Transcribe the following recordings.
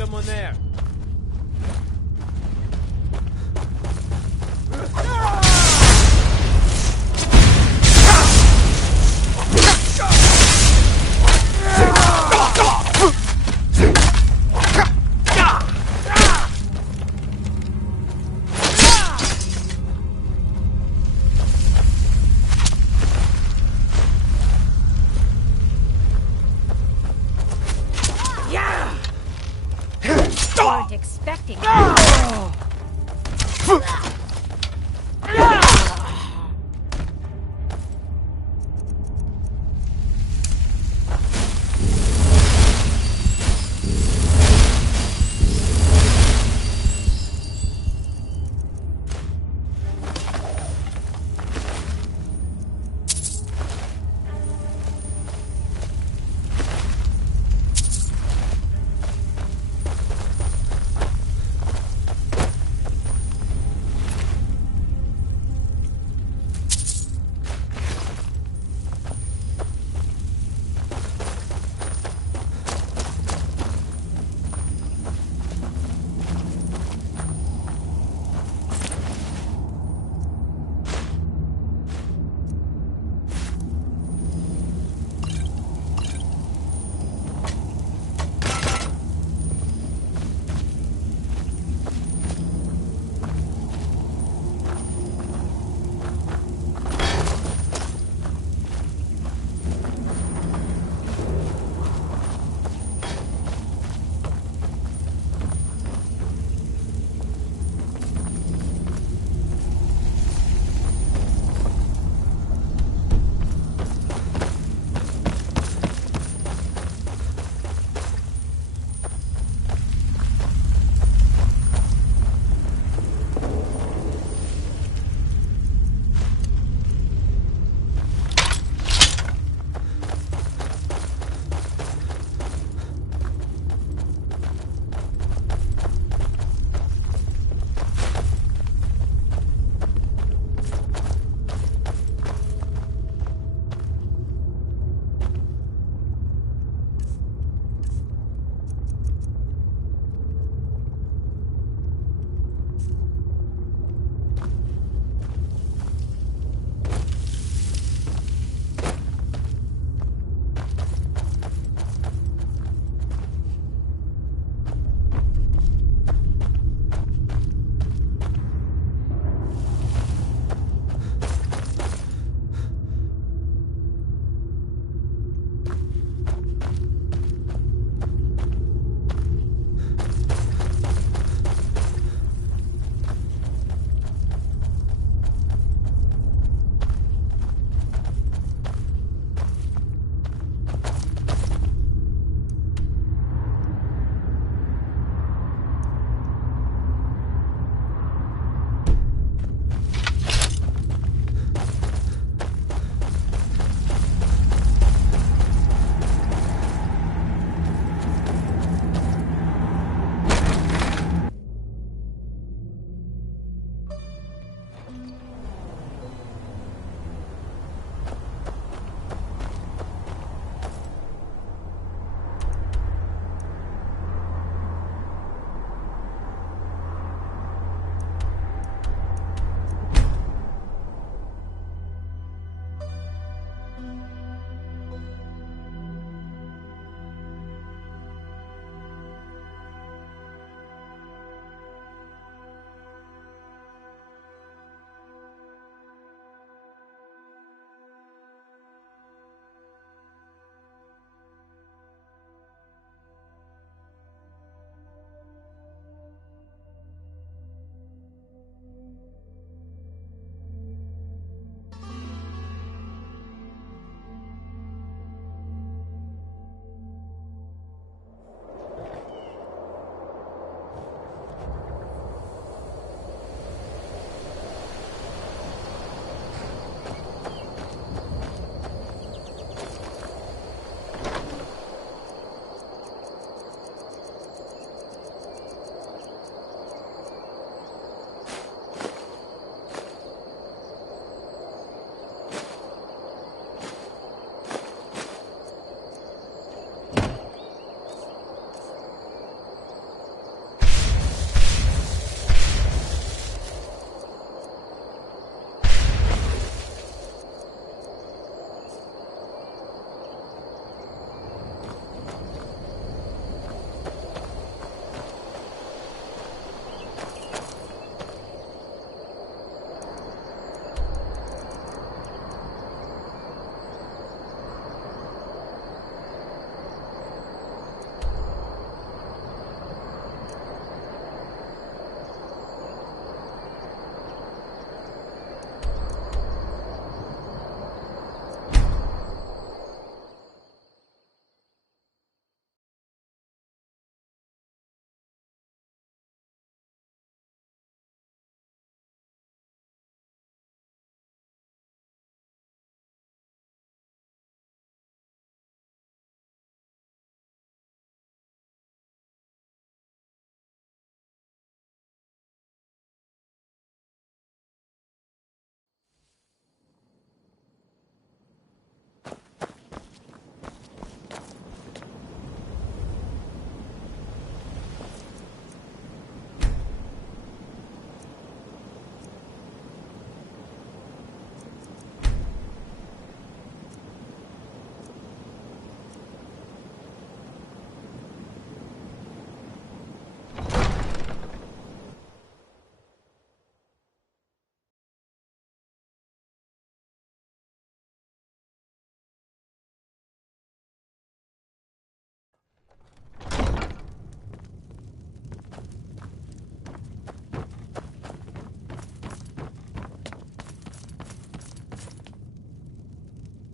someone there. Weren't expecting it.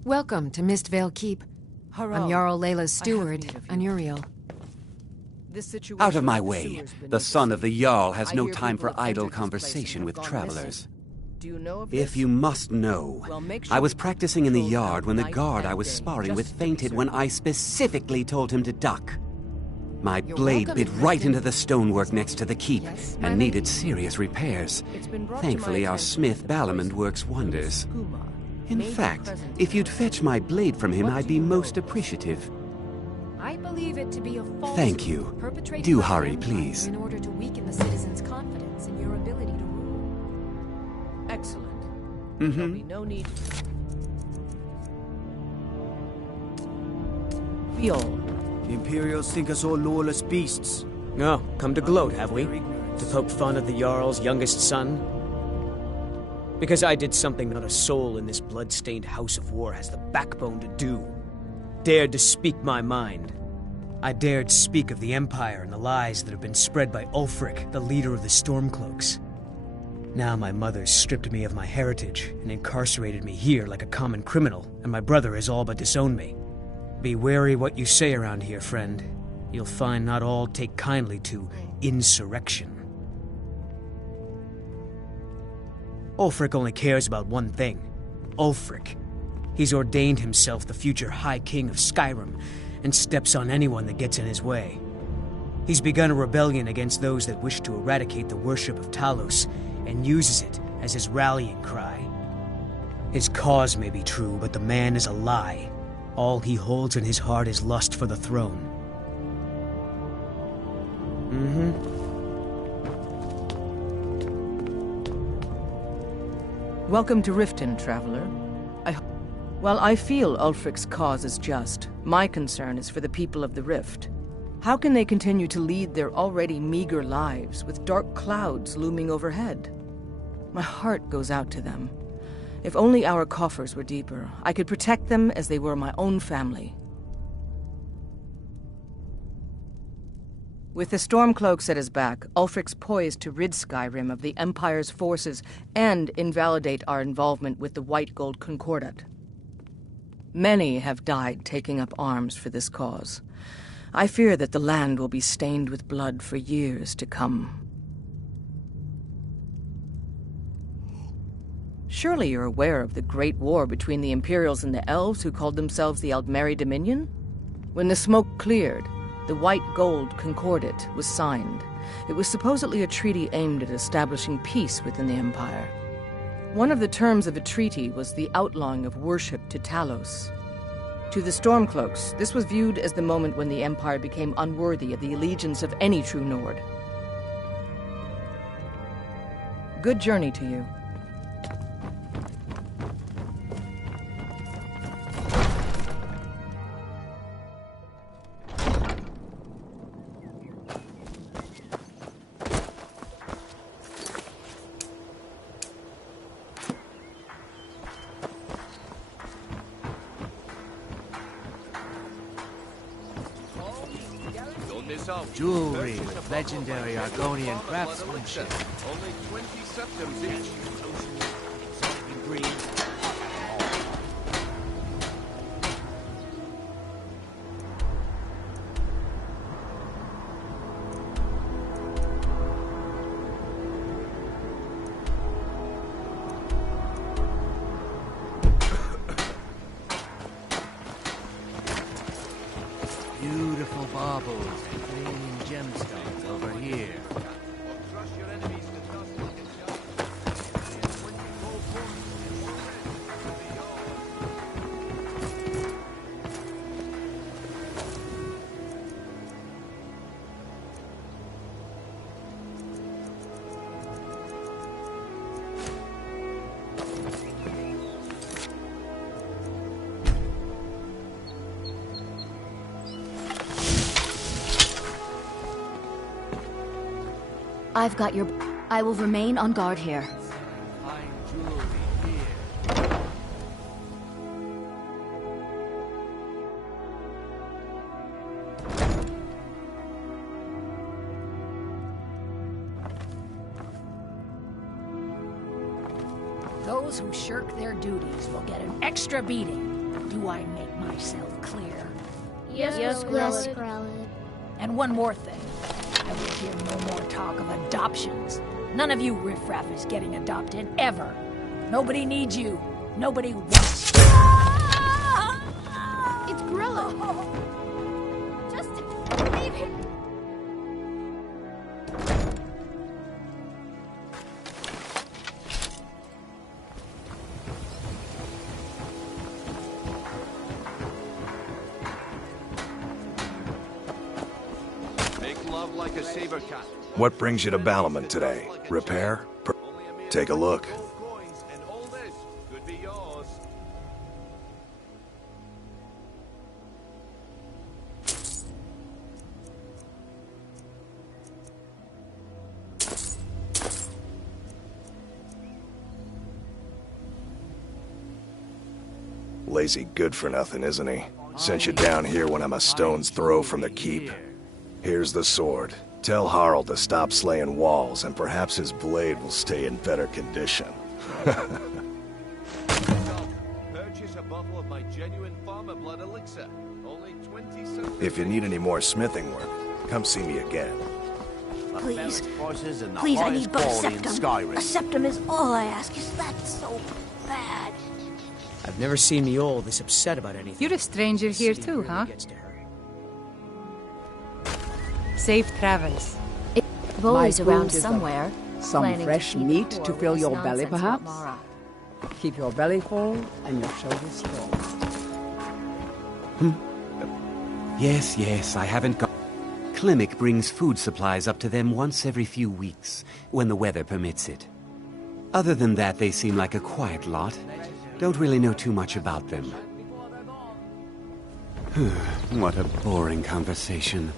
Welcome to Mistvale Keep. I'm Jarl Layla's steward, Anuriel. Out of my way. The son of the Jarl has no time for idle conversation with travelers. If you must know, I was practicing in the yard when the guard I was sparring with fainted when I specifically told him to duck. My blade bit right into the stonework next to the keep and needed serious repairs. Thankfully, our smith Balamond works wonders. In fact, if you'd fetch my blade from him, I'd be most appreciative. I believe it to be a false. Thank you. Do hurry, please. In order to weaken the citizens' confidence in your ability to rule. Excellent. There'll be no need. Feel. The Imperials think us all lawless beasts. Oh, come to gloat, have we? To poke fun at the Jarl's youngest son? Because I did something not a soul in this blood-stained house of war has the backbone to do. Dared to speak my mind. I dared speak of the Empire and the lies that have been spread by Ulfric, the leader of the Stormcloaks. Now my mother's stripped me of my heritage and incarcerated me here like a common criminal, and my brother has all but disowned me. Be wary what you say around here, friend. You'll find not all take kindly to insurrection. Ulfric only cares about one thing. Ulfric. He's ordained himself the future High King of Skyrim, and steps on anyone that gets in his way. He's begun a rebellion against those that wish to eradicate the worship of Talos, and uses it as his rallying cry. His cause may be true, but the man is a lie. All he holds in his heart is lust for the throne. Welcome to Riften, traveler. While I feel Ulfric's cause is just, my concern is for the people of the Rift. How can they continue to lead their already meager lives with dark clouds looming overhead? My heart goes out to them. If only our coffers were deeper, I could protect them as they were my own family. With the Stormcloaks at his back, Ulfric's poised to rid Skyrim of the Empire's forces and invalidate our involvement with the White Gold Concordat. Many have died taking up arms for this cause. I fear that the land will be stained with blood for years to come. Surely you're aware of the Great War between the Imperials and the Elves who called themselves the Aldmeri Dominion? When the smoke cleared, the White Gold Concordat was signed. It was supposedly a treaty aimed at establishing peace within the Empire. One of the terms of a treaty was the outlawing of worship to Talos. To the Stormcloaks, this was viewed as the moment when the Empire became unworthy of the allegiance of any true Nord. Good journey to you. Jewelry with legendary Argonian craftsmanship. Only 20 septims each. Green. Beautiful baubles and gleaming gemstones over here. I've got your... I will remain on guard here. Fine jewelry here. Those who shirk their duties will get an extra beating. Do I make myself clear? Yes, Skrellig. And one more thing. I will hear no more talk of adoptions. None of you riffraff is getting adopted, ever. Nobody needs you. Nobody wants you. It's Skrellig. Just leave him. Make love like a saber cat. What brings you to Ballamon today? Repair? Take a look. Gold coins and all this could be yours. Lazy good for nothing, isn't he? Sent you down here when I'm a stone's throw from the keep. Here's the sword. Tell Harald to stop slaying walls, and perhaps his blade will stay in better condition. Purchase a bottle of my genuine farmer blood elixir. Only 20 cents. If you need any more smithing work, come see me again. Please. Prices and the Please, I highest need but a quality in septum. Skyrim. A septum is all I ask. Is that so bad? I've never seen Mjol this upset about anything. You're a stranger here City too, really huh? gets to her. Safe travels. Boys food around is somewhere. Some planning to fresh feed the meat poor to with fill this your belly, nonsense about perhaps? Mara. Keep your belly full and your shoulders strong. Yes, I haven't got... Klimek brings food supplies up to them once every few weeks, when the weather permits it. Other than that, they seem like a quiet lot. Don't really know too much about them. What a boring conversation.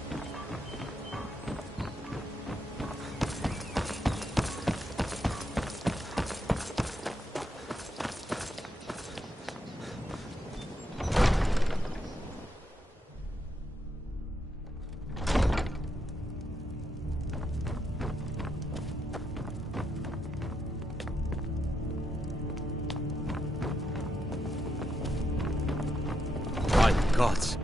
My gods.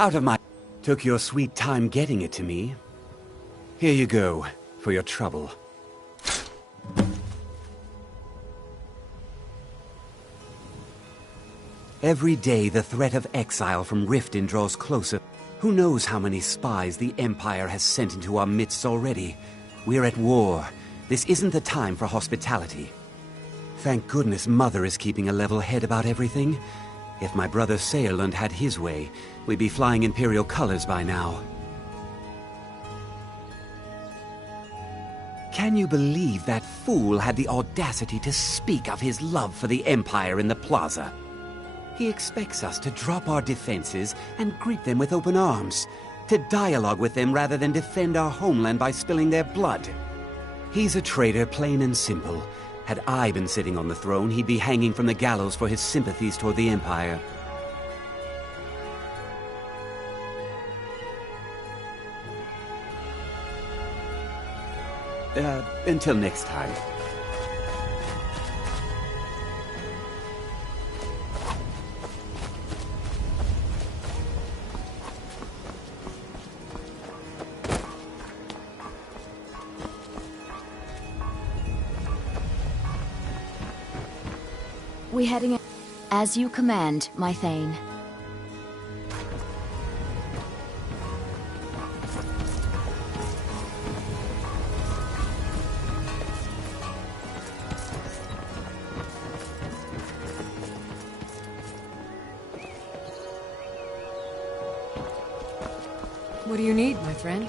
Out of my... Took your sweet time getting it to me. Here you go, for your trouble. Every day the threat of exile from Riften draws closer. Who knows how many spies the Empire has sent into our midst already? We're at war. This isn't the time for hospitality. Thank goodness Mother is keeping a level head about everything. If my brother Saerlund had his way, we'd be flying Imperial colors by now. Can you believe that fool had the audacity to speak of his love for the Empire in the plaza? He expects us to drop our defenses and greet them with open arms, to dialogue with them rather than defend our homeland by spilling their blood. He's a traitor, plain and simple. Had I been sitting on the throne, he'd be hanging from the gallows for his sympathies toward the Empire. Until next time. We heading as you command, my Thane. What do you need, my friend?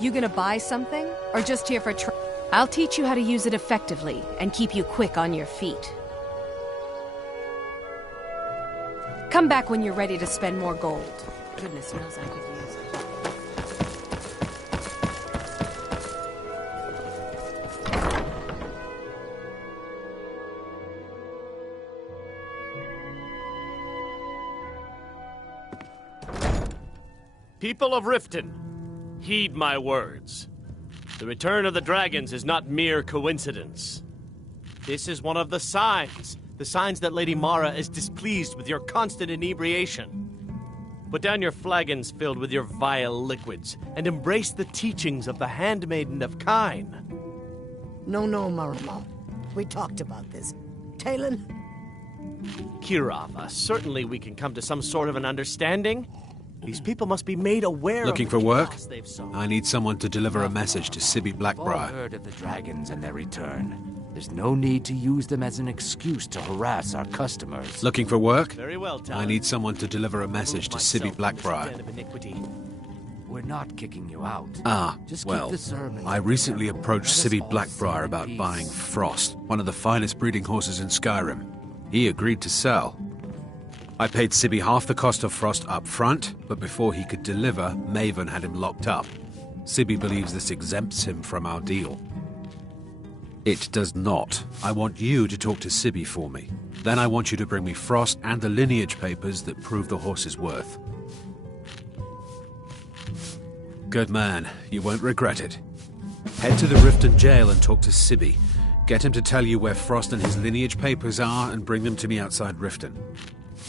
You gonna buy something? Or just here for I'll teach you how to use it effectively and keep you quick on your feet. Come back when you're ready to spend more gold. Goodness knows I could use it. People of Riften, heed my words. The return of the dragons is not mere coincidence. This is one of the signs that Lady Mara is displeased with your constant inebriation. Put down your flagons filled with your vile liquids, and embrace the teachings of the Handmaiden of Kine. No, Maramo. We talked about this. Talon? Kirava, certainly we can come to some sort of an understanding. These people must be made aware Looking of for the work? chaos they've sown. I need someone to deliver a message to Sibby I've Blackbriar. heard of the dragons and their return. There's no need to use them as an excuse to harass our customers. Looking for work? Very well, Talon. I need someone to deliver a message to Sibby Blackbriar. We're not kicking you out. Just Well, keep the sermons. I recently approached Sibby Blackbriar about buying Frost, one of the finest breeding horses in Skyrim. He agreed to sell. I paid Sibby half the cost of Frost up front, but before he could deliver, Maven had him locked up. Sibby believes this exempts him from our deal. It does not. I want you to talk to Sibby for me. Then I want you to bring me Frost and the lineage papers that prove the horse's worth. Good man. You won't regret it. Head to the Riften jail and talk to Sibby. Get him to tell you where Frost and his lineage papers are and bring them to me outside Riften.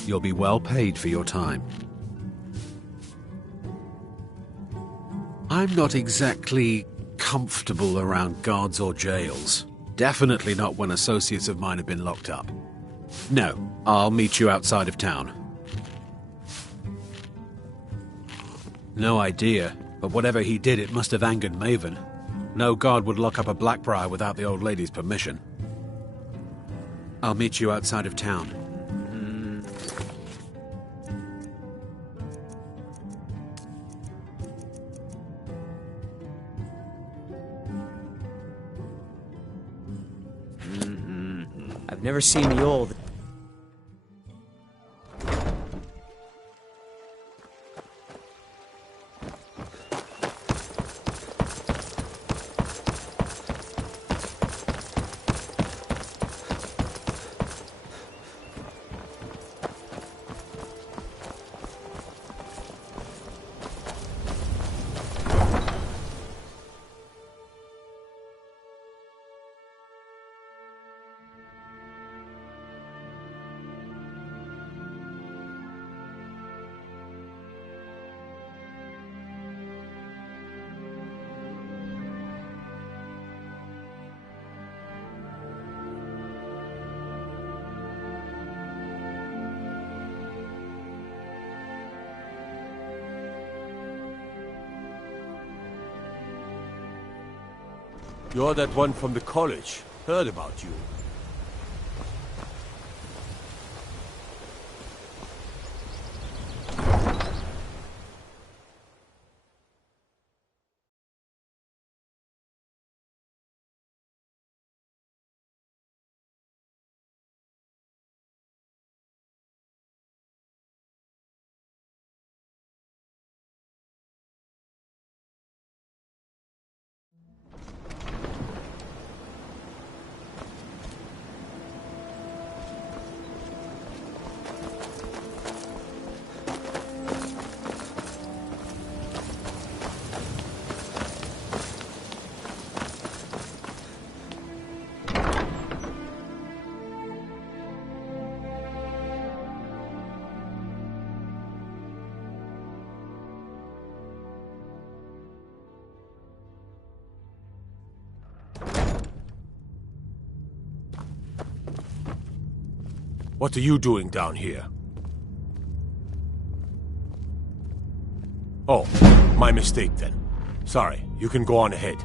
You'll be well paid for your time. I'm not exactly comfortable around guards or jails. Definitely not when associates of mine have been locked up. No, I'll meet you outside of town. No idea, but whatever he did, it must have angered Maven. No guard would lock up a Blackbriar without the old lady's permission. I'll meet you outside of town. I've never seen the old... You're that one from the college. Heard about you. What are you doing down here? Oh, my mistake then. Sorry, you can go on ahead.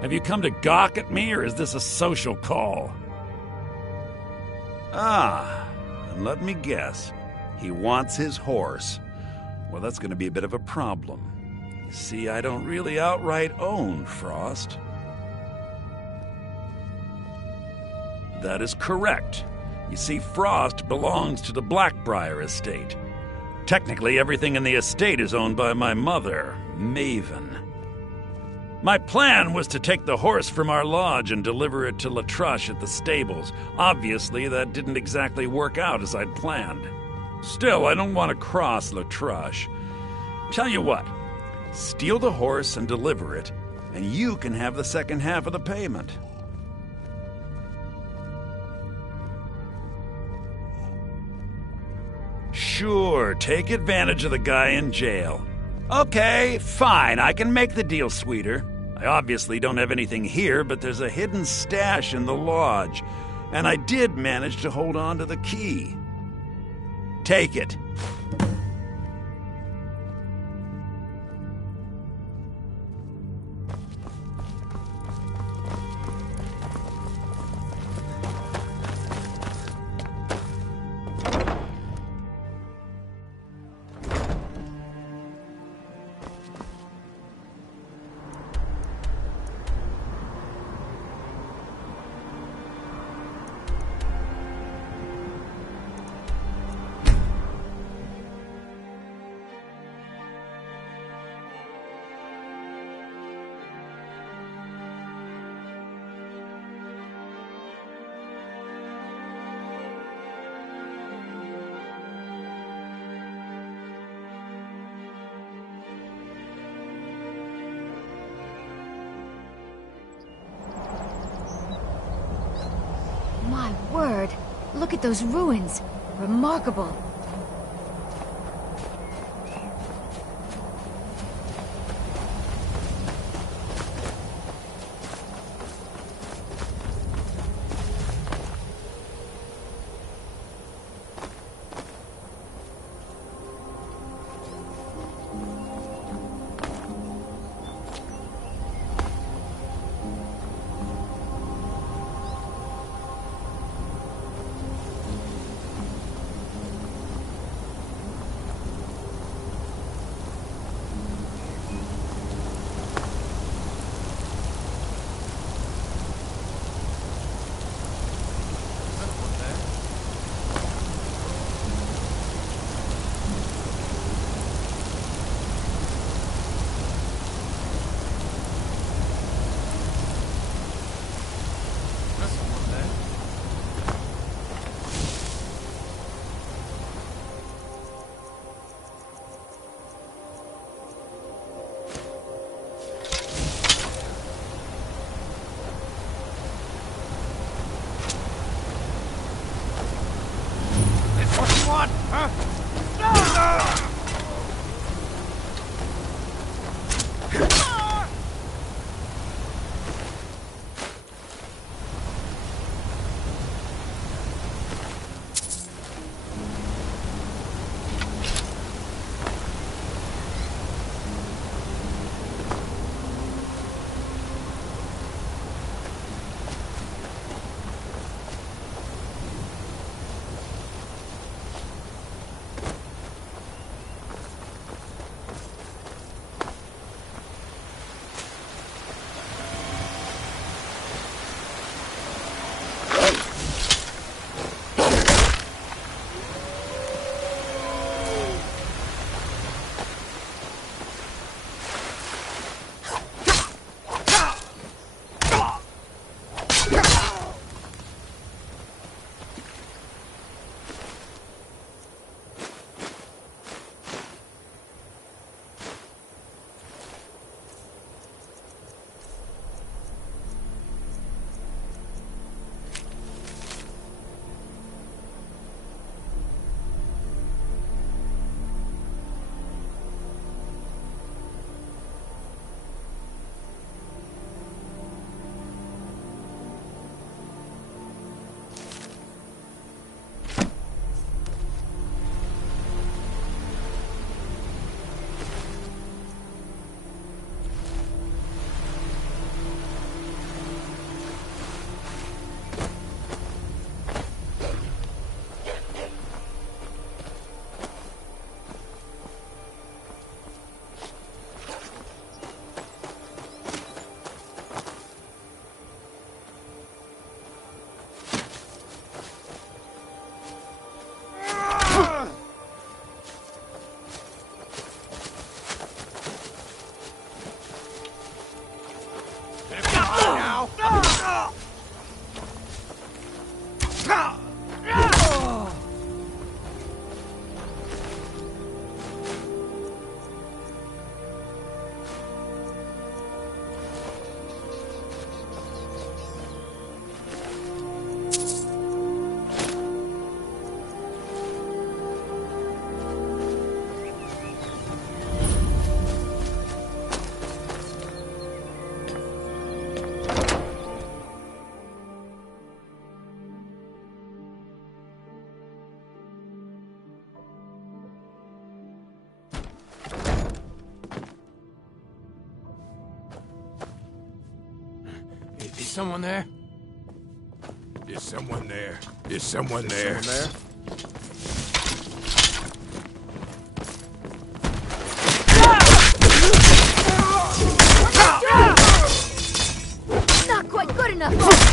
Have you come to gawk at me, or is this a social call? Ah, and let me guess. He wants his horse. Well, that's going to be a bit of a problem. See, I don't really outright own Frost. That is correct. You see, Frost belongs to the Blackbriar estate. Technically, everything in the estate is owned by my mother, Maven. My plan was to take the horse from our lodge and deliver it to Latrush at the stables. Obviously, that didn't exactly work out as I'd planned. Still, I don't want to cross Latrush. Tell you what, steal the horse and deliver it, and you can have the second half of the payment. Sure, take advantage of the guy in jail. Okay, fine, I can make the deal sweeter. I obviously don't have anything here, but there's a hidden stash in the lodge, and I did manage to hold on to the key. Take it. My word, look at those ruins. Remarkable. Is someone there? Is someone there? Is someone there? Someone there? Not quite good enough.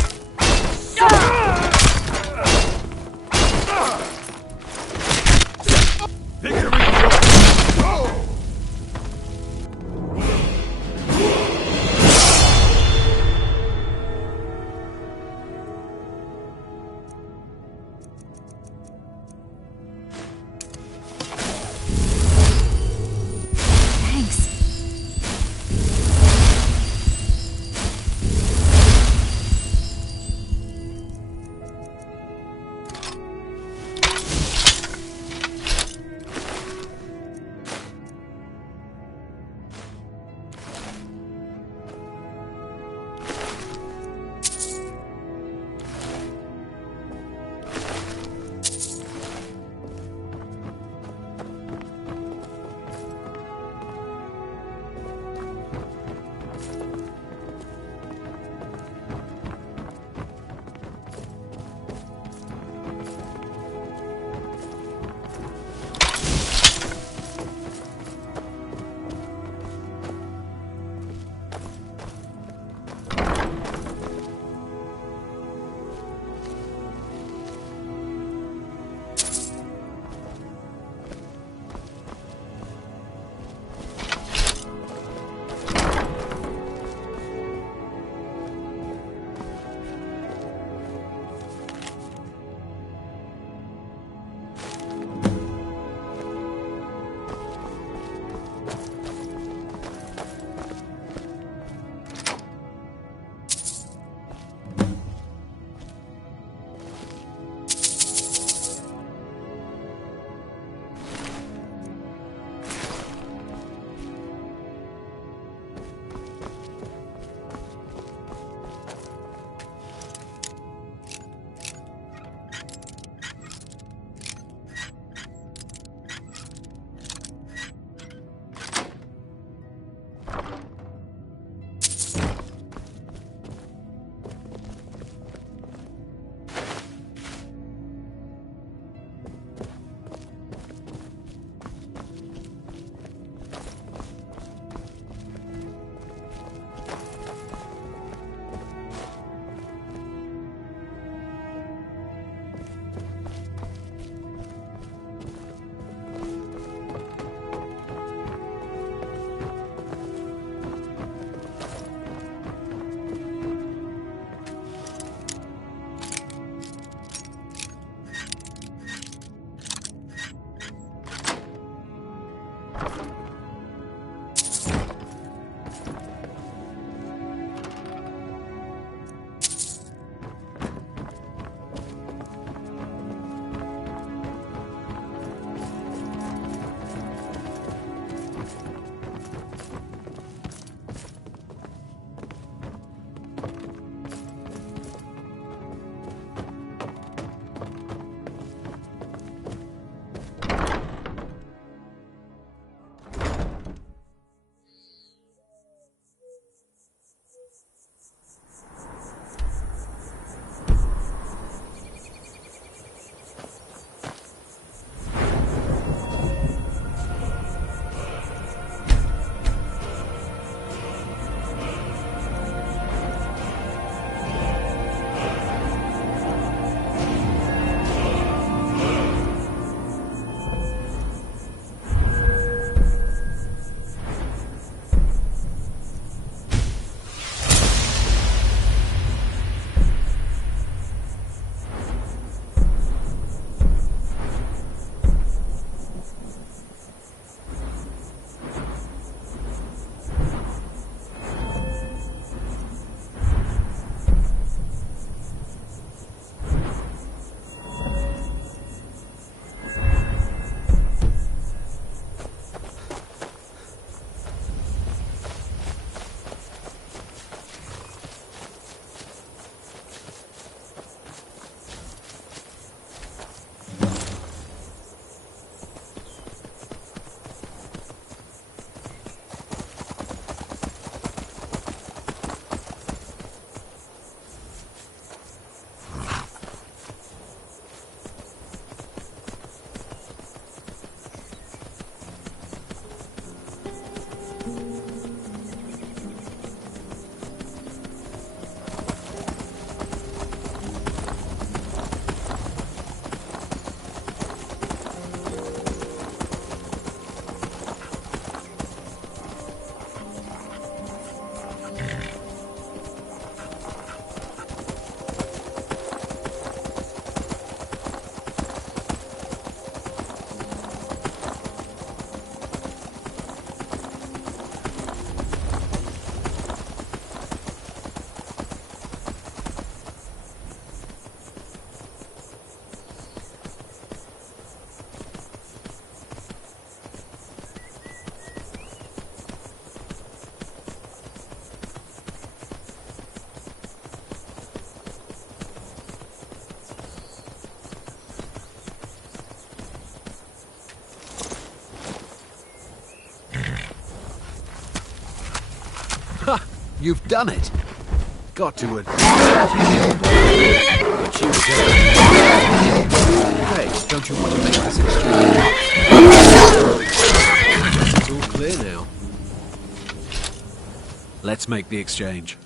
You've done it. Got to admit. But you said. Hey, don't you want to make this exchange? It's all clear now. Let's make the exchange.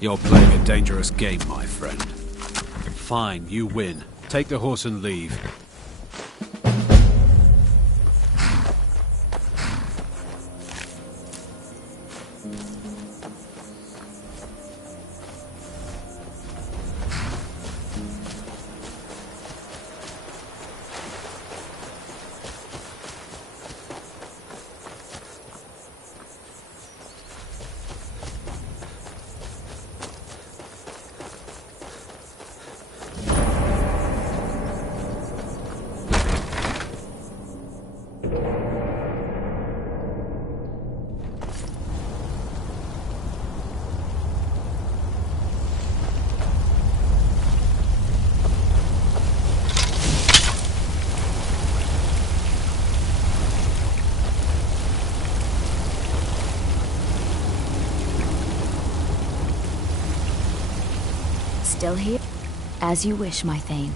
You're playing a dangerous game, my friend. Fine, you win. Take the horse and leave. Still here? As you wish, my Thane.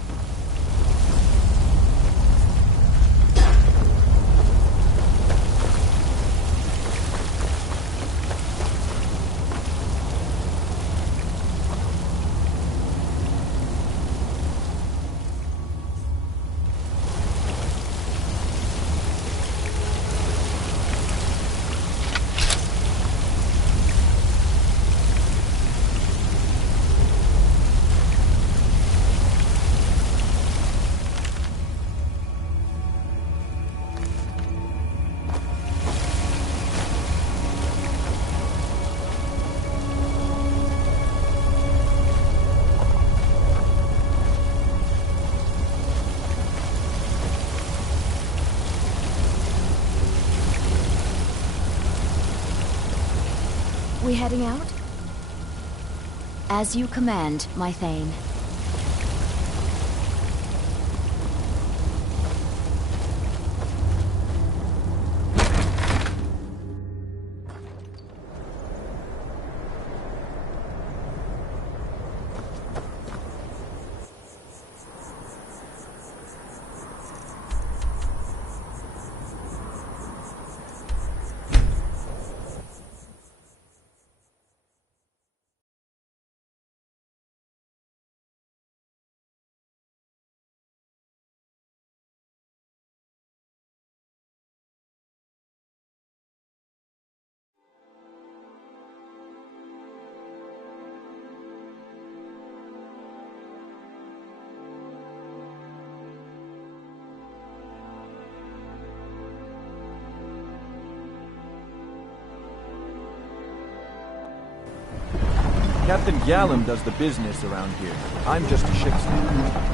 We heading out? As you command, my Thane. Captain Gallum does the business around here. I'm just a ship's man.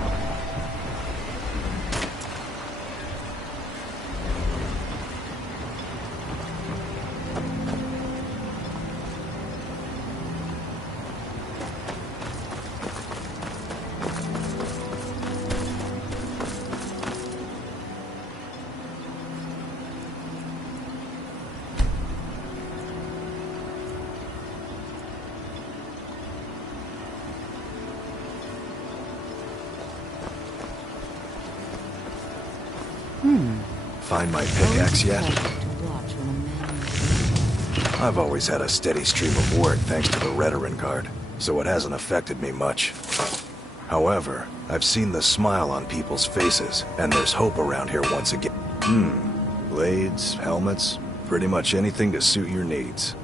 Find my pickaxe yet? I've always had a steady stream of work thanks to the Redoran Guard, so it hasn't affected me much. However, I've seen the smile on people's faces, and there's hope around here once again. Blades, helmets, pretty much anything to suit your needs.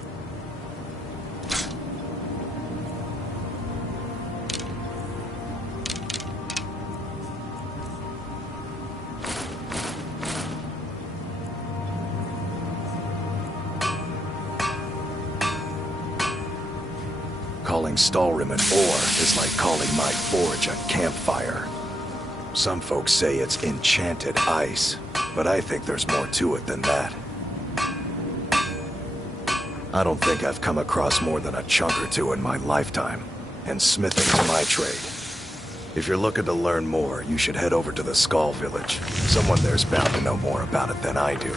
Calling Stalrim an ore is like calling my forge a campfire. Some folks say it's enchanted ice, but I think there's more to it than that. I don't think I've come across more than a chunk or two in my lifetime, and smithing's my trade. If you're looking to learn more, you should head over to the Skull Village. Someone there's bound to know more about it than I do.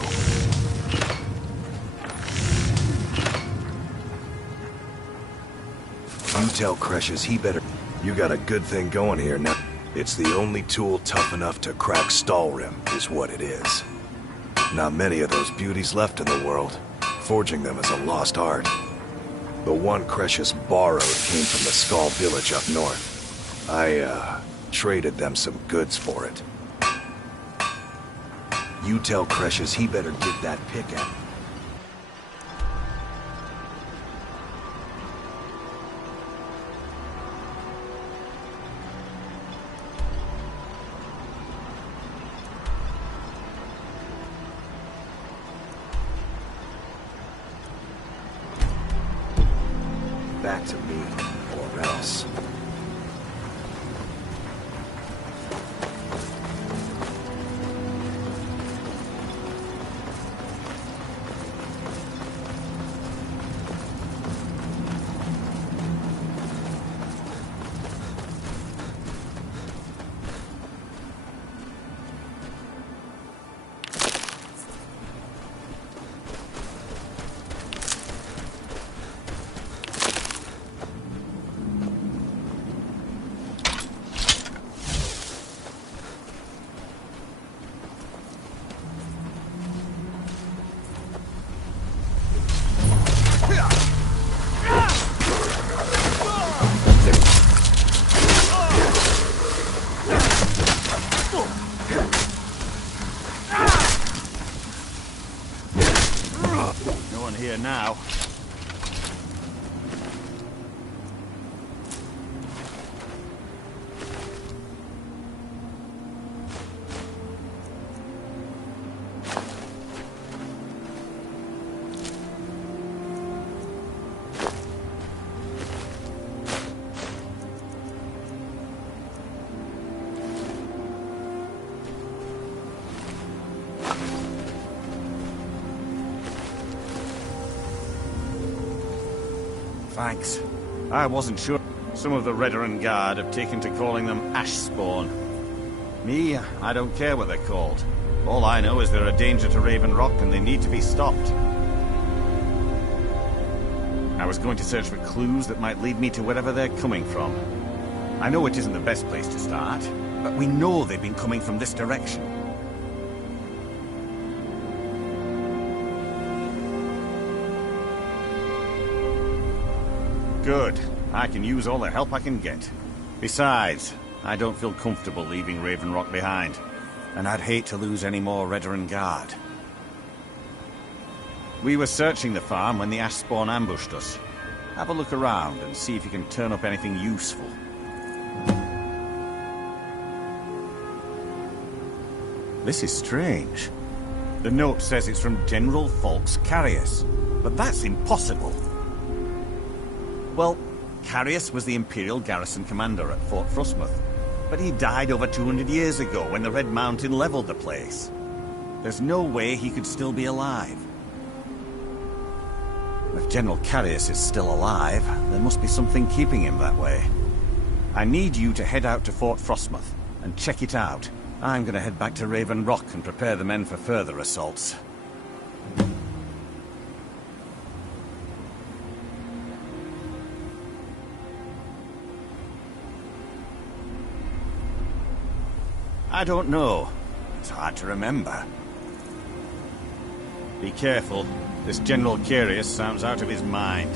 You tell Cresius he better... You got a good thing going here now. It's the only tool tough enough to crack Stalrim, is what it is. Not many of those beauties left in the world. Forging them is a lost art. The one Cresius borrowed came from the Skull Village up north. I, traded them some goods for it. You tell Cresius he better get that pick at. Back to me, or else. Here now. Thanks. I wasn't sure. Some of the Redoran Guard have taken to calling them Ashspawn. Me, I don't care what they're called. All I know is they're a danger to Raven Rock and they need to be stopped. I was going to search for clues that might lead me to wherever they're coming from. I know it isn't the best place to start, but we know they've been coming from this direction. Good. I can use all the help I can get. Besides, I don't feel comfortable leaving Raven Rock behind. And I'd hate to lose any more Redoran Guard. We were searching the farm when the Ashspawn ambushed us. Have a look around and see if you can turn up anything useful. This is strange. The note says it's from General Folks Carius, but that's impossible. Well, Carius was the Imperial garrison commander at Fort Frostmoth, but he died over 200 years ago when the Red Mountain leveled the place. There's no way he could still be alive. If General Carius is still alive, there must be something keeping him that way. I need you to head out to Fort Frostmoth and check it out. I'm going to head back to Raven Rock and prepare the men for further assaults. I don't know. It's hard to remember. Be careful. This General Carius sounds out of his mind.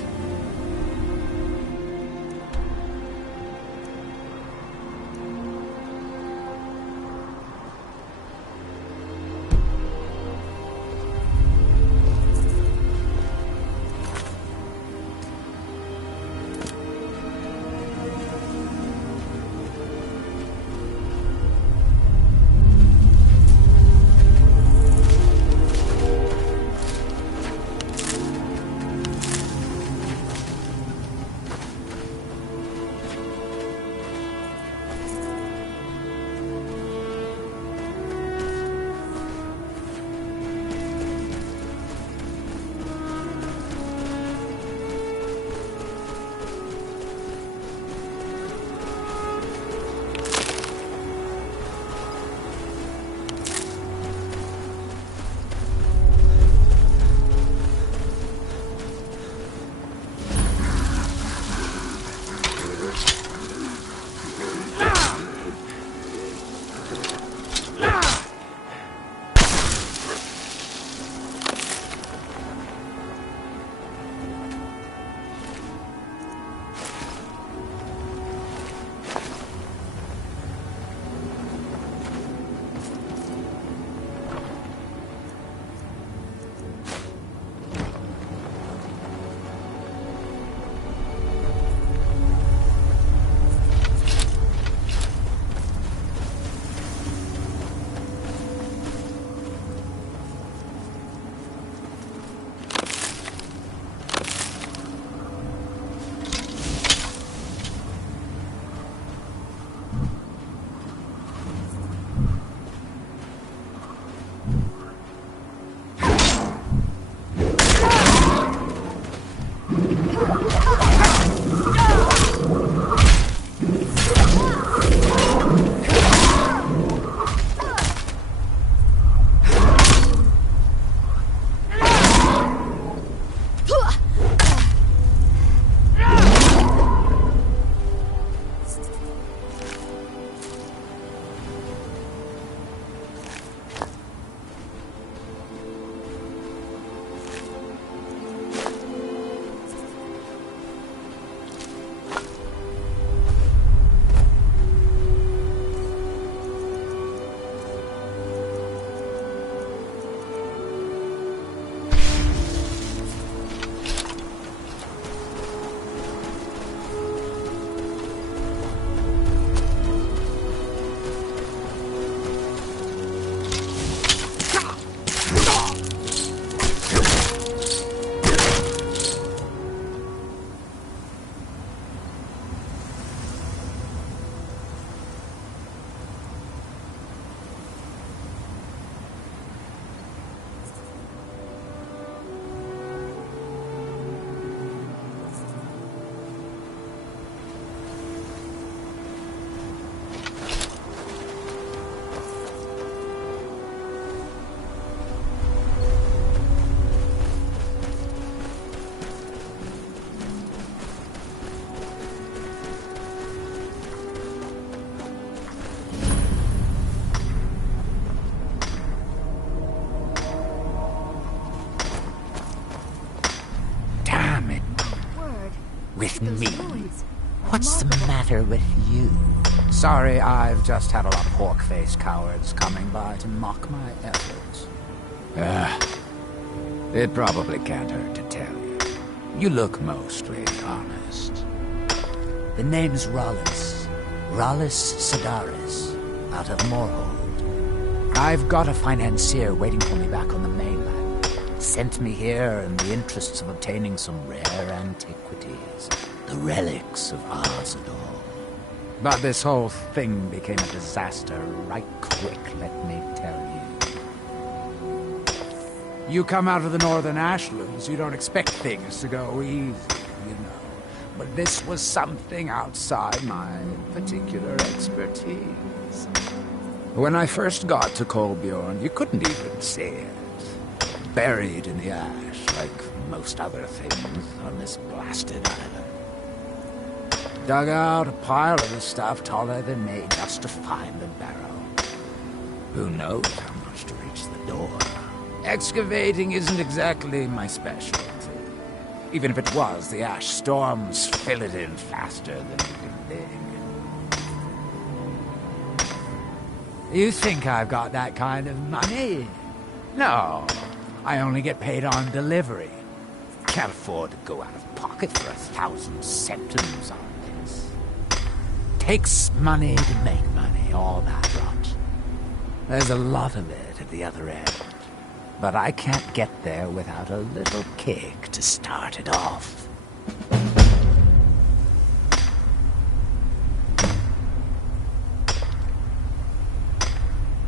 with me. What's the matter with you? Sorry, I've just had a lot of pork-faced cowards coming by to mock my efforts. It probably can't hurt to tell you. You look mostly honest. The name's Rollis. Rollis Sedaris, out of Moorhold. I've got a financier waiting for me back on the mainland. Sent me here in the interests of obtaining some rare antiquities. The relics of Arzador. But this whole thing became a disaster right quick, let me tell you. You come out of the Northern Ashlands, you don't expect things to go easy, you know. But this was something outside my particular expertise. When I first got to Kolbjorn, you couldn't even see it. Buried in the ash, like most other things on this blasted island. Dug out a pile of the stuff taller than me just to find the barrel. Who knows how much to reach the door? Excavating isn't exactly my specialty. Even if it was, the ash storms fill it in faster than you can dig. You think I've got that kind of money? No, I only get paid on delivery. Can't afford to go out of pocket for 1,000 septims on this. Takes money to make money, all that rot. There's a lot of it at the other end. But I can't get there without a little kick to start it off.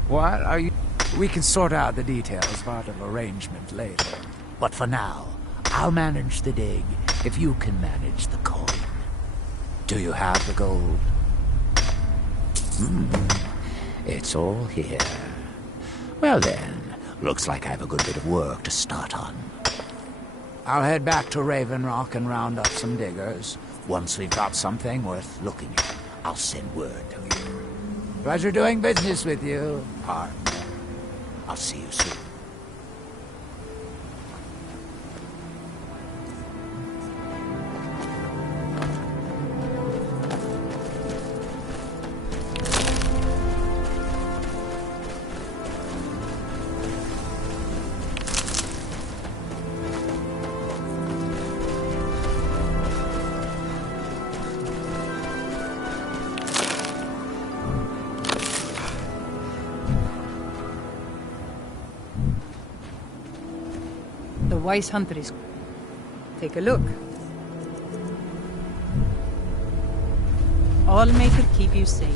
What are you... We can sort out the details, part of arrangement later. But for now, I'll manage the dig if you can manage the coin. Do you have the gold? It's all here. Well then, looks like I have a good bit of work to start on. I'll head back to Raven Rock and round up some diggers. Once we've got something worth looking at, I'll send word to you. Pleasure doing business with you, partner. I'll see you soon. The wise hunter is... Take a look. Allmaker keep you safe.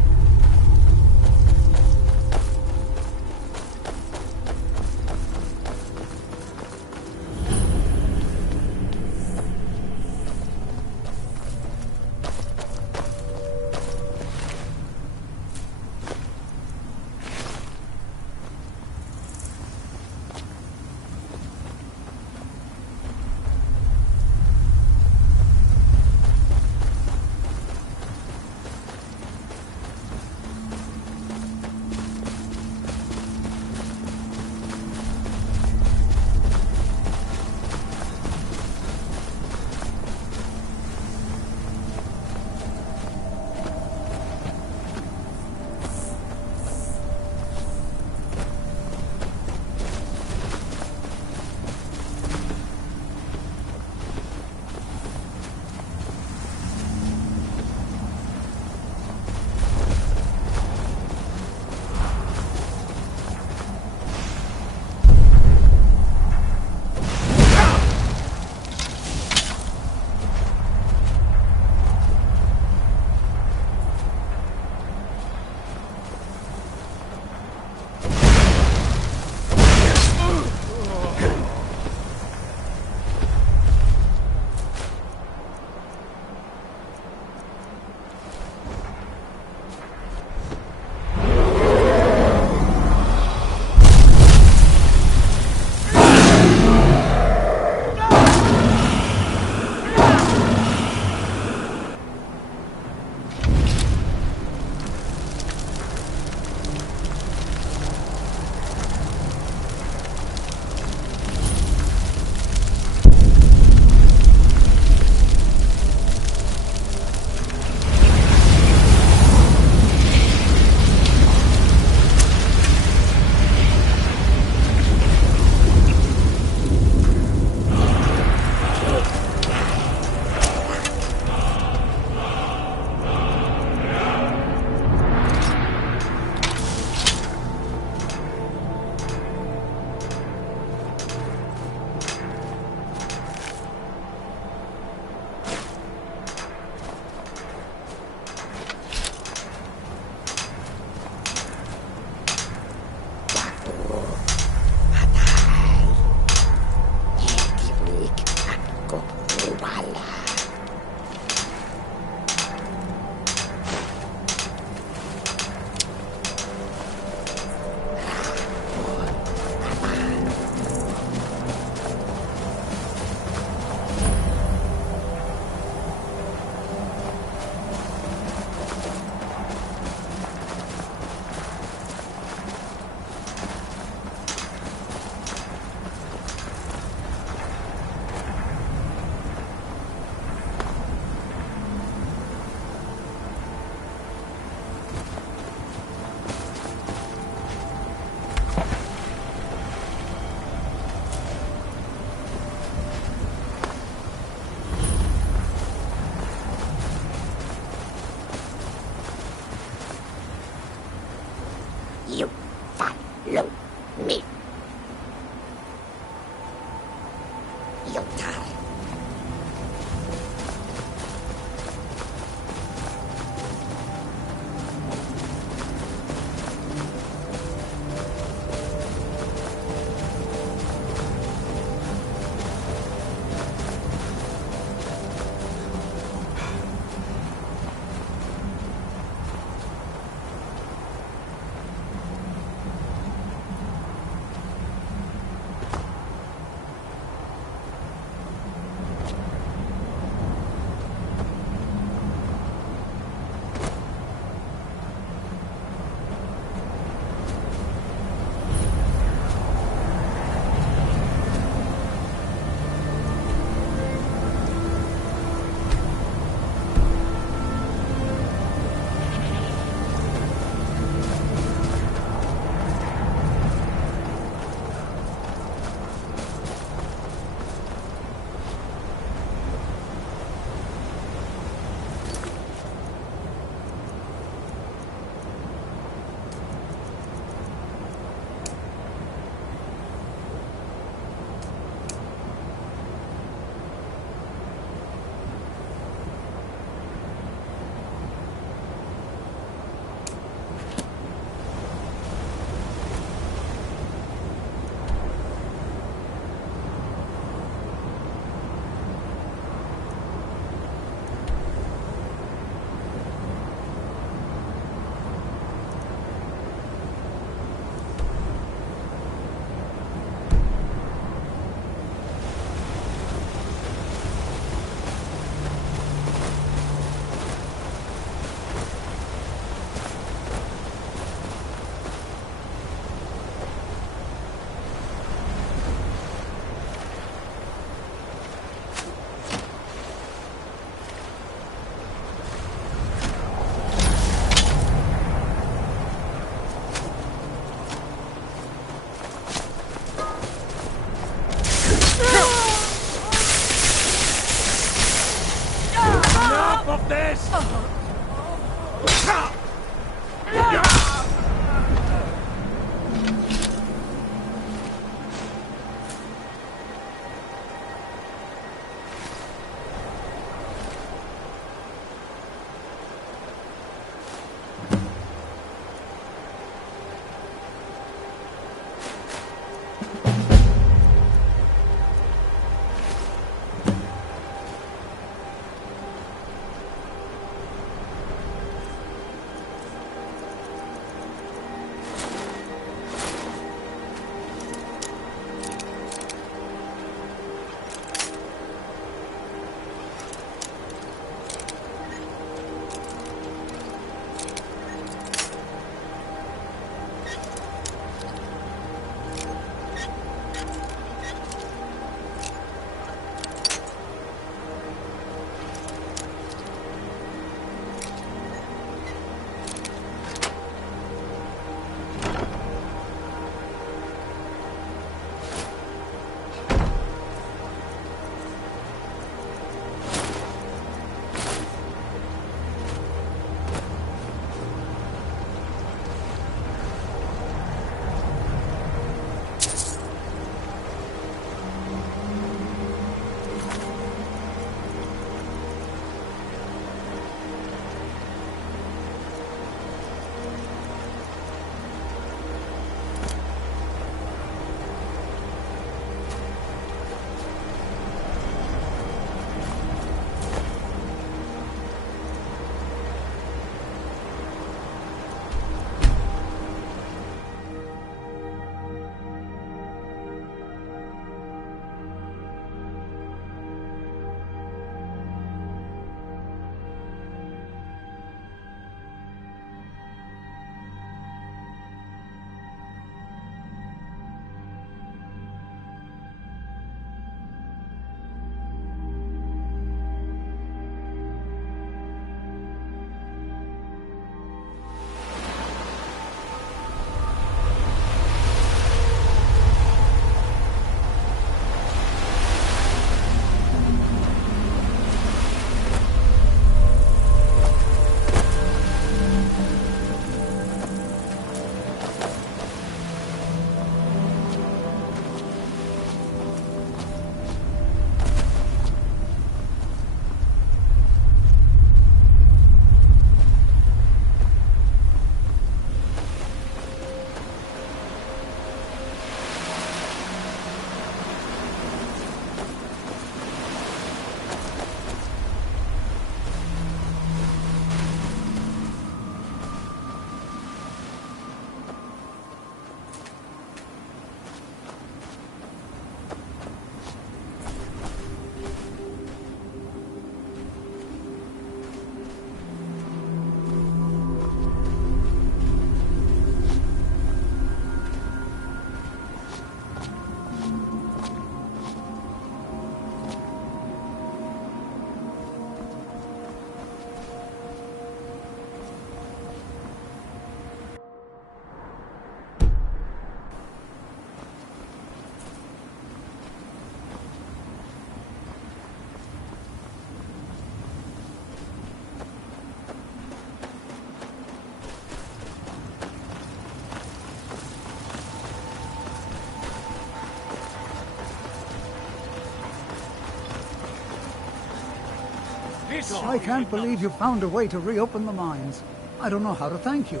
I can't believe you found a way to reopen the mines. I don't know how to thank you.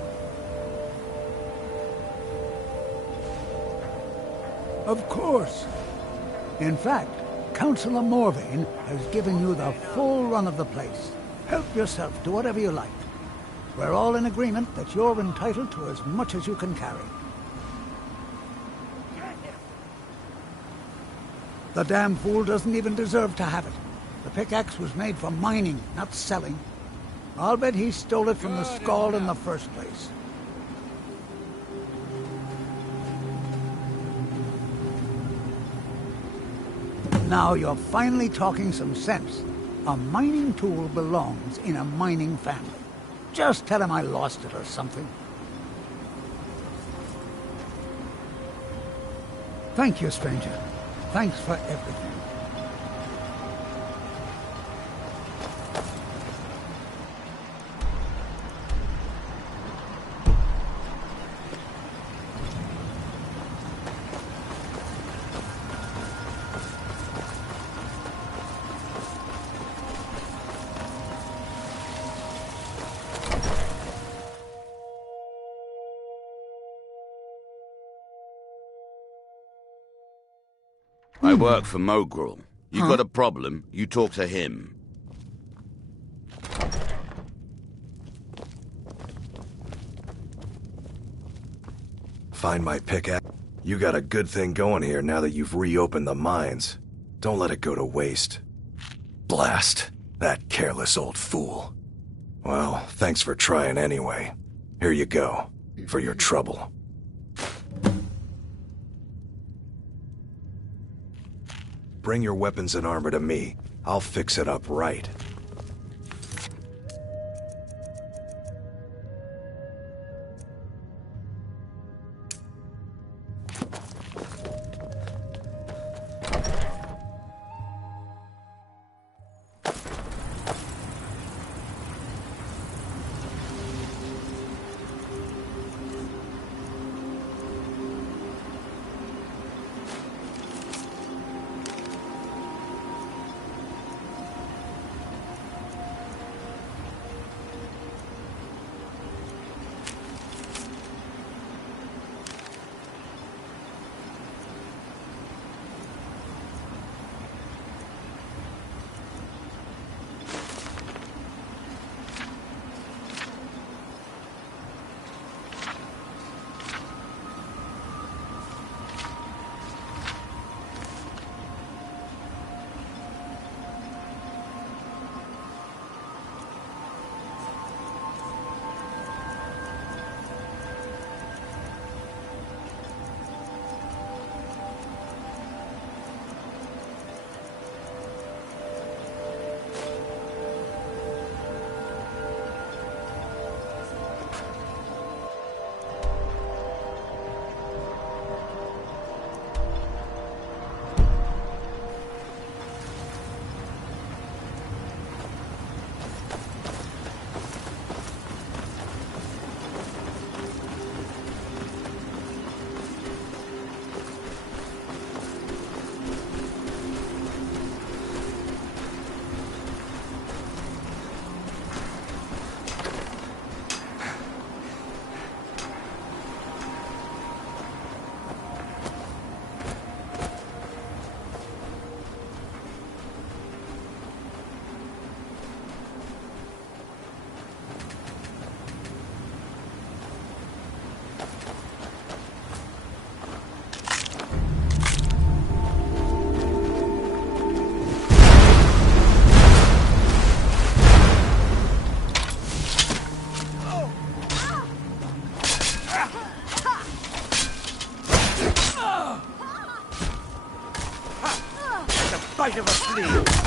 Of course. In fact, Councillor Morvain has given you the full run of the place. Help yourself to whatever you like. We're all in agreement that you're entitled to as much as you can carry. The damn fool doesn't even deserve to have it. The pickaxe was made for mining, not selling. I'll bet he stole it from the Skald in the first place. Now you're finally talking some sense. A mining tool belongs in a mining family. Just tell him I lost it or something. Thank you, stranger. Thanks for everything. I work for Mogrel. You got a problem, you talk to him. Find my pickaxe. You got a good thing going here now that you've reopened the mines. Don't let it go to waste. Blast. That careless old fool. Well, thanks for trying anyway. Here you go. For your trouble. Bring your weapons and armor to me. I'll fix it up right. Bite of a flea.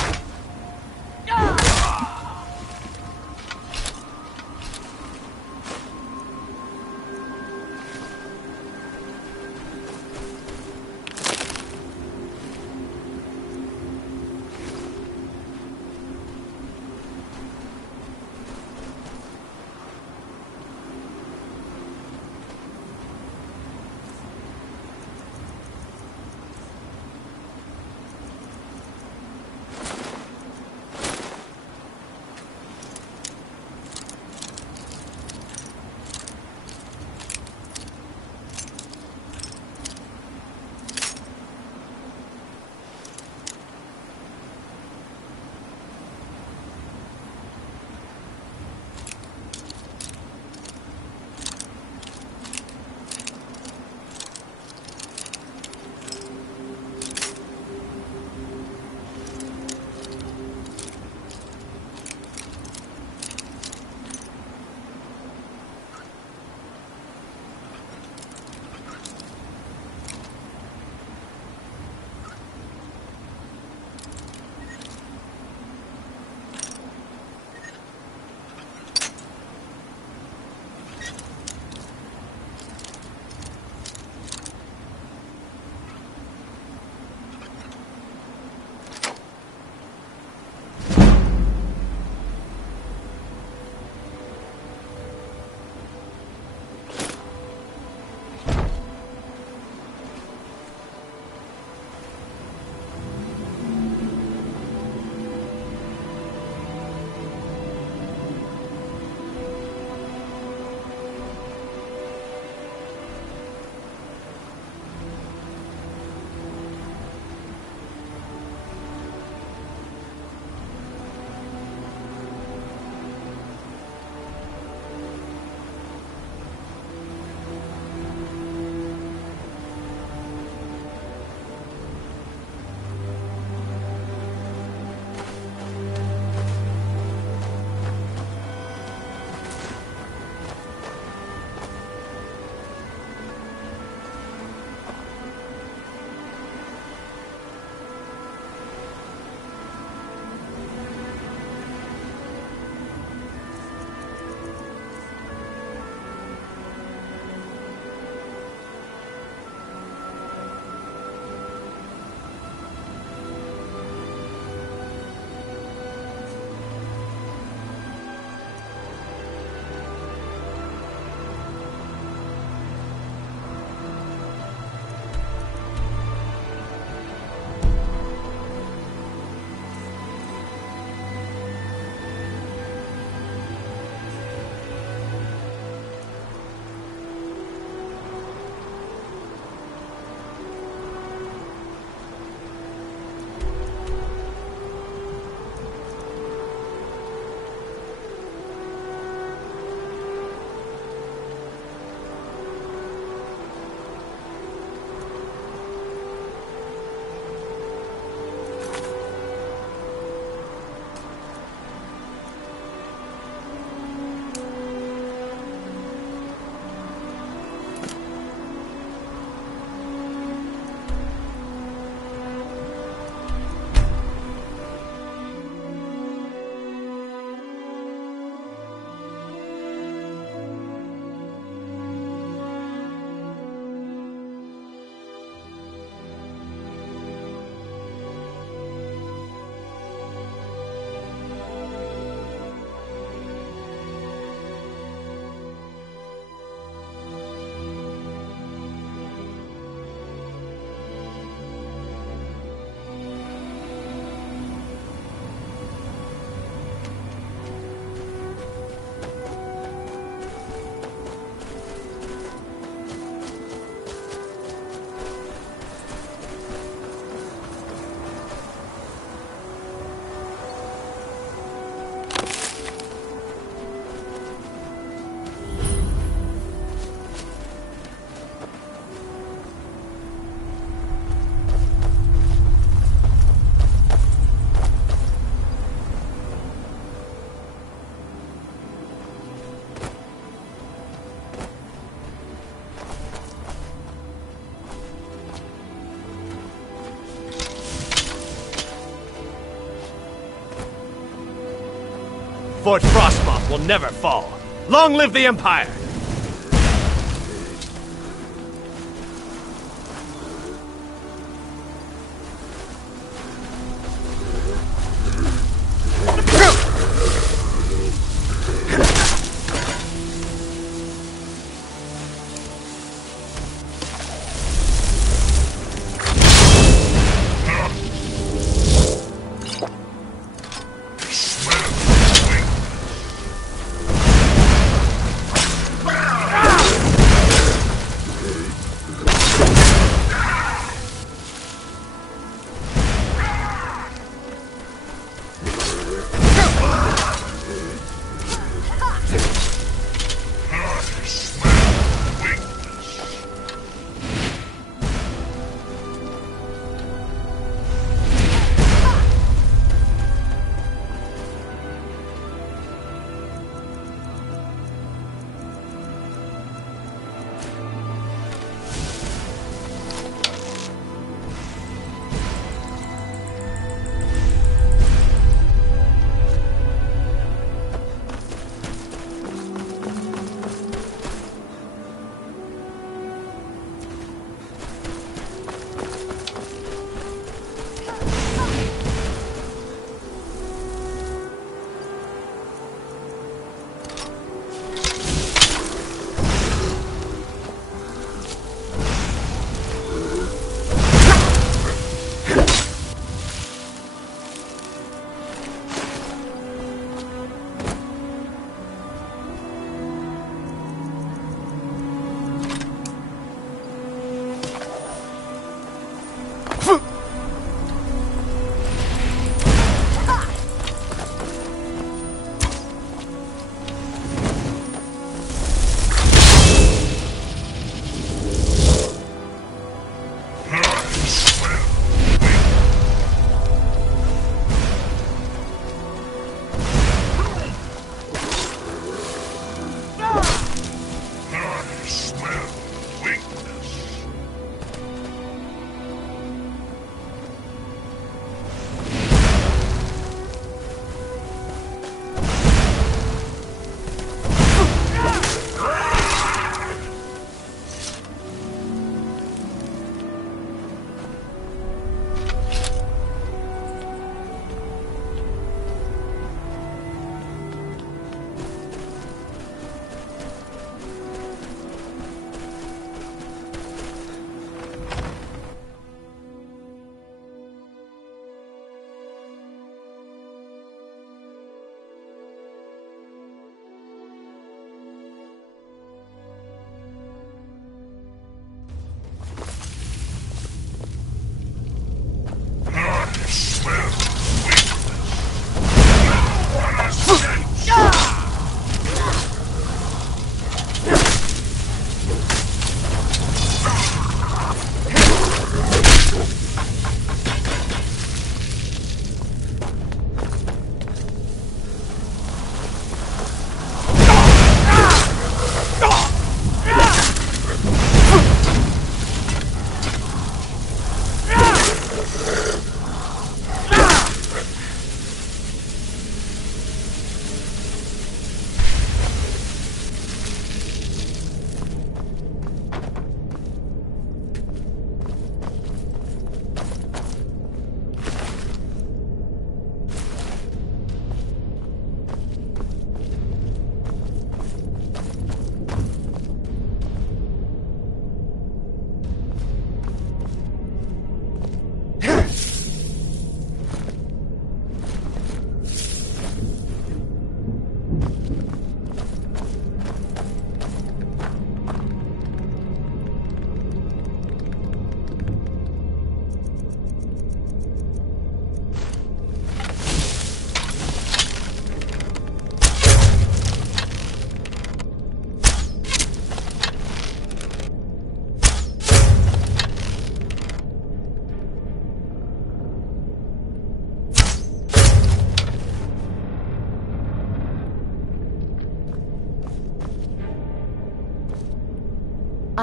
Fort Frostmoth will never fall. Long live the Empire!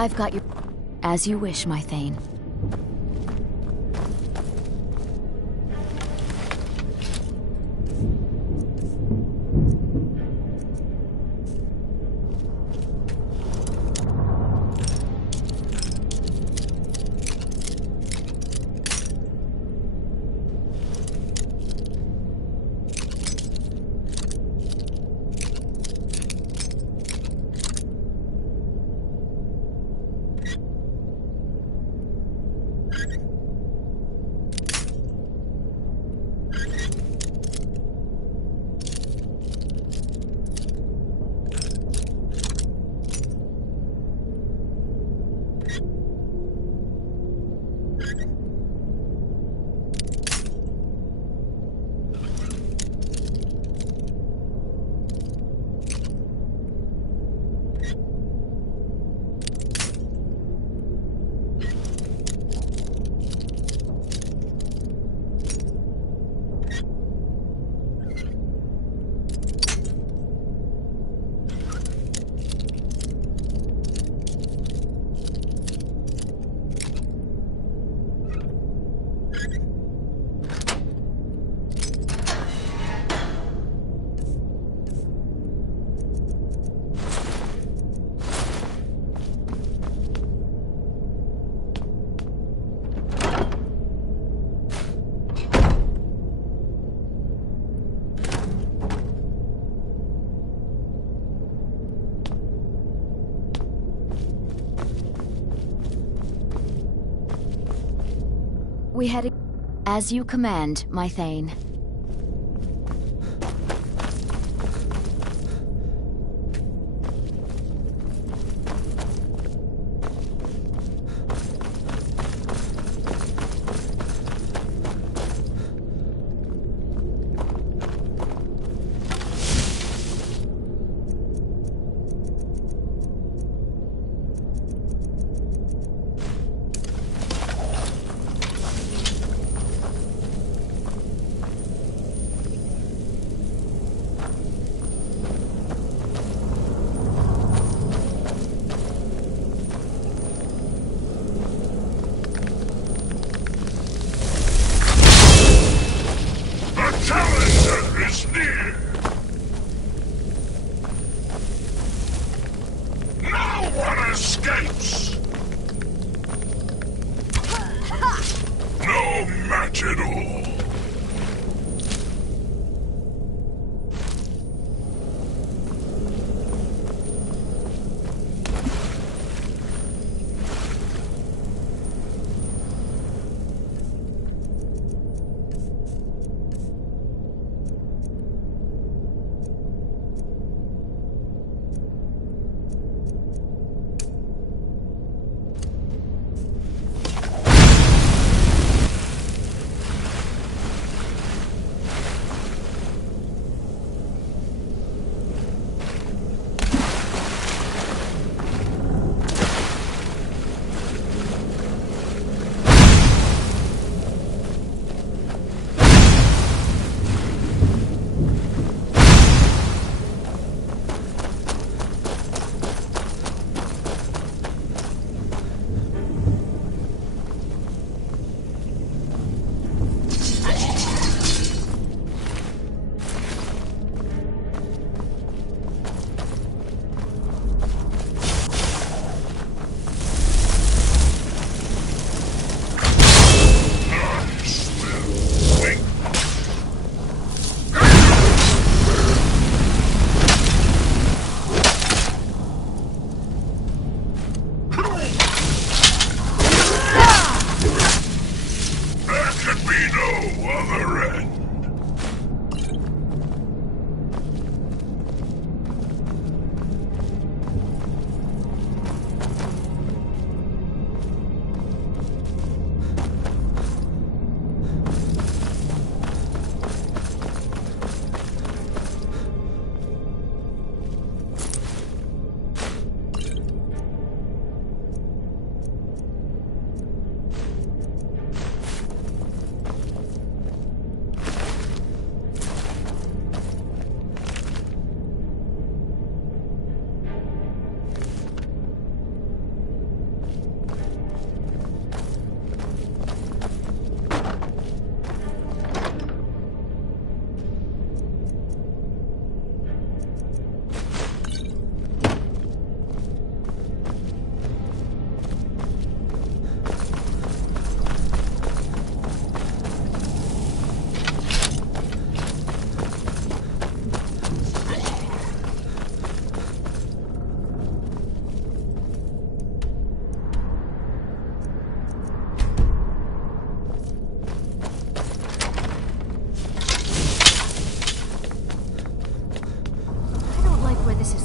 I've got your... As you wish, my Thane. we heading? As you command, my Thane.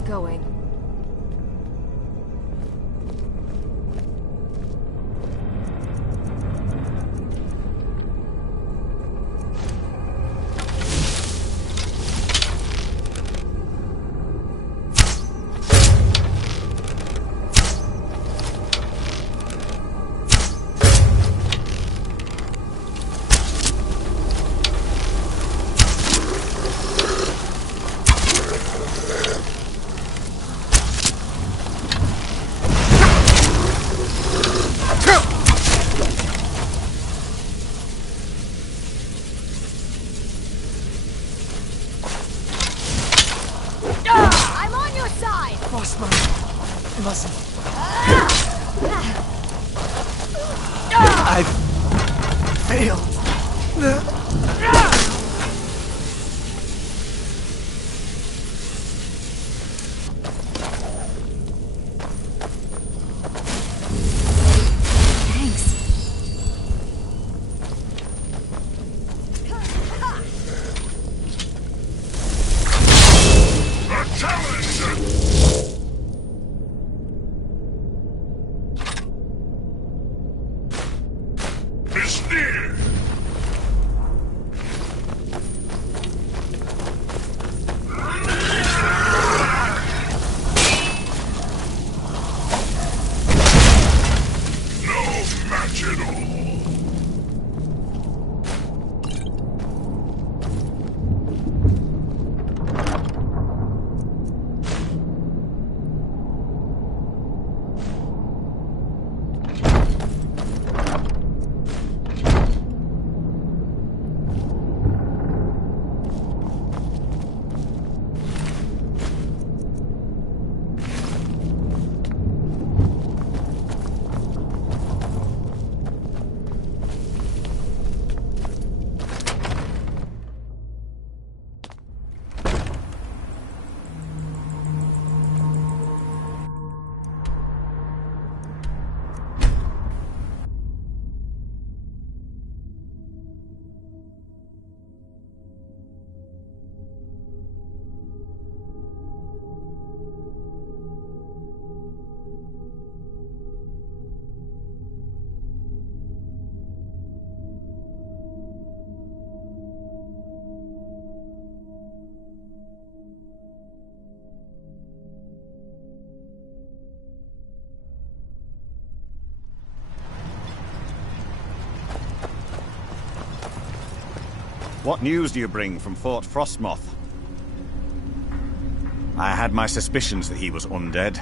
Going. I've failed. What news do you bring from Fort Frostmoth? I had my suspicions that he was undead.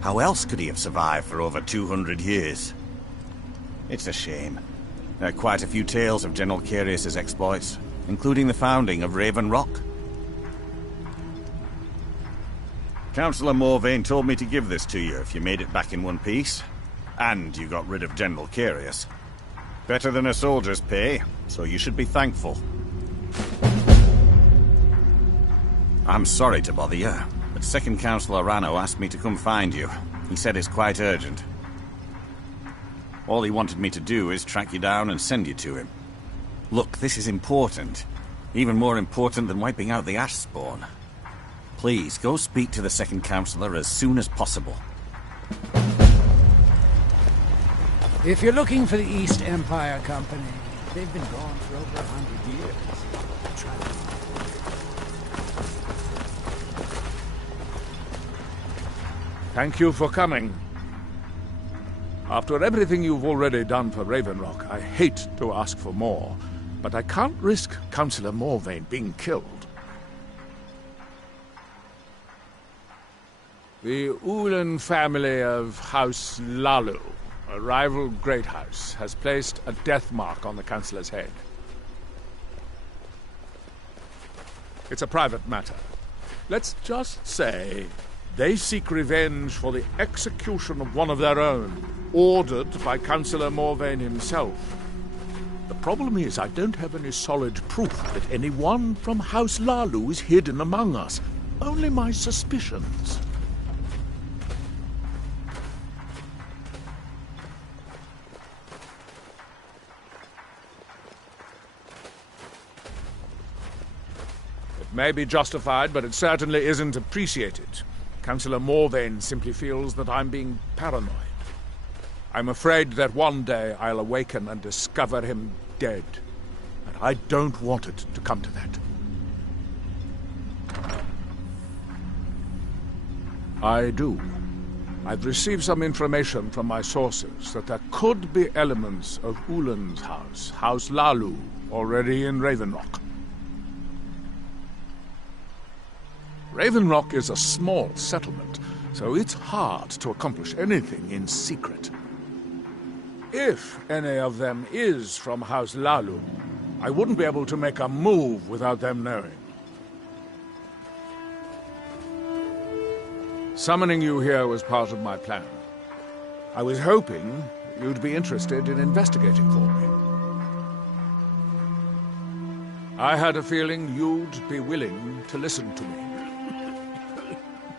How else could he have survived for over 200 years? It's a shame. There are quite a few tales of General Carius's exploits, including the founding of Raven Rock. Councillor Morvain told me to give this to you if you made it back in one piece. And you got rid of General Carius. Better than a soldier's pay, so you should be thankful. I'm sorry to bother you, but Second Councillor Rano asked me to come find you. He said it's quite urgent. All he wanted me to do is track you down and send you to him. Look, this is important. Even more important than wiping out the Ash Spawn. Please, go speak to the Second Councillor as soon as possible. If you're looking for the East Empire Company, they've been gone for over 100 years. Try to... Thank you for coming. After everything you've already done for Raven Rock, I hate to ask for more, but I can't risk Councillor Morvain being killed. The Ulan family of House Lalu, a rival great house, has placed a death mark on the Councillor's head. It's a private matter. Let's just say they seek revenge for the execution of one of their own, ordered by Councillor Morvain himself. The problem is I don't have any solid proof that anyone from House Lalu is hidden among us. Only my suspicions. May be justified, but it certainly isn't appreciated. Councillor Morvain simply feels that I'm being paranoid. I'm afraid that one day I'll awaken and discover him dead. And I don't want it to come to that. I do. I've received some information from my sources that there could be elements of Ulan's house, House Lalu, already in Raven Rock. Raven Rock is a small settlement, so it's hard to accomplish anything in secret. If any of them is from House Lalu, I wouldn't be able to make a move without them knowing. Summoning you here was part of my plan. I was hoping you'd be interested in investigating for me. I had a feeling you'd be willing to listen to me.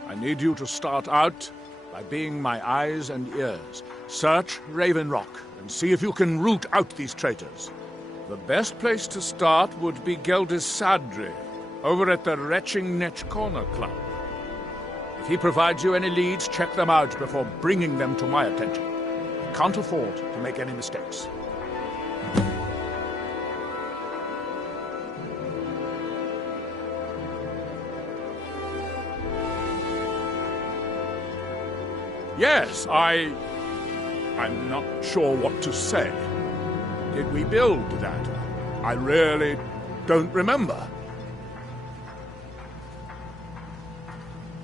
I need you to start out by being my eyes and ears. Search Raven Rock and see if you can root out these traitors. The best place to start would be Geldis Sadri, over at the Retching Netch Corner Club. If he provides you any leads, check them out before bringing them to my attention. I can't afford to make any mistakes. Yes, I'm not sure what to say. Did we build that? I really don't remember.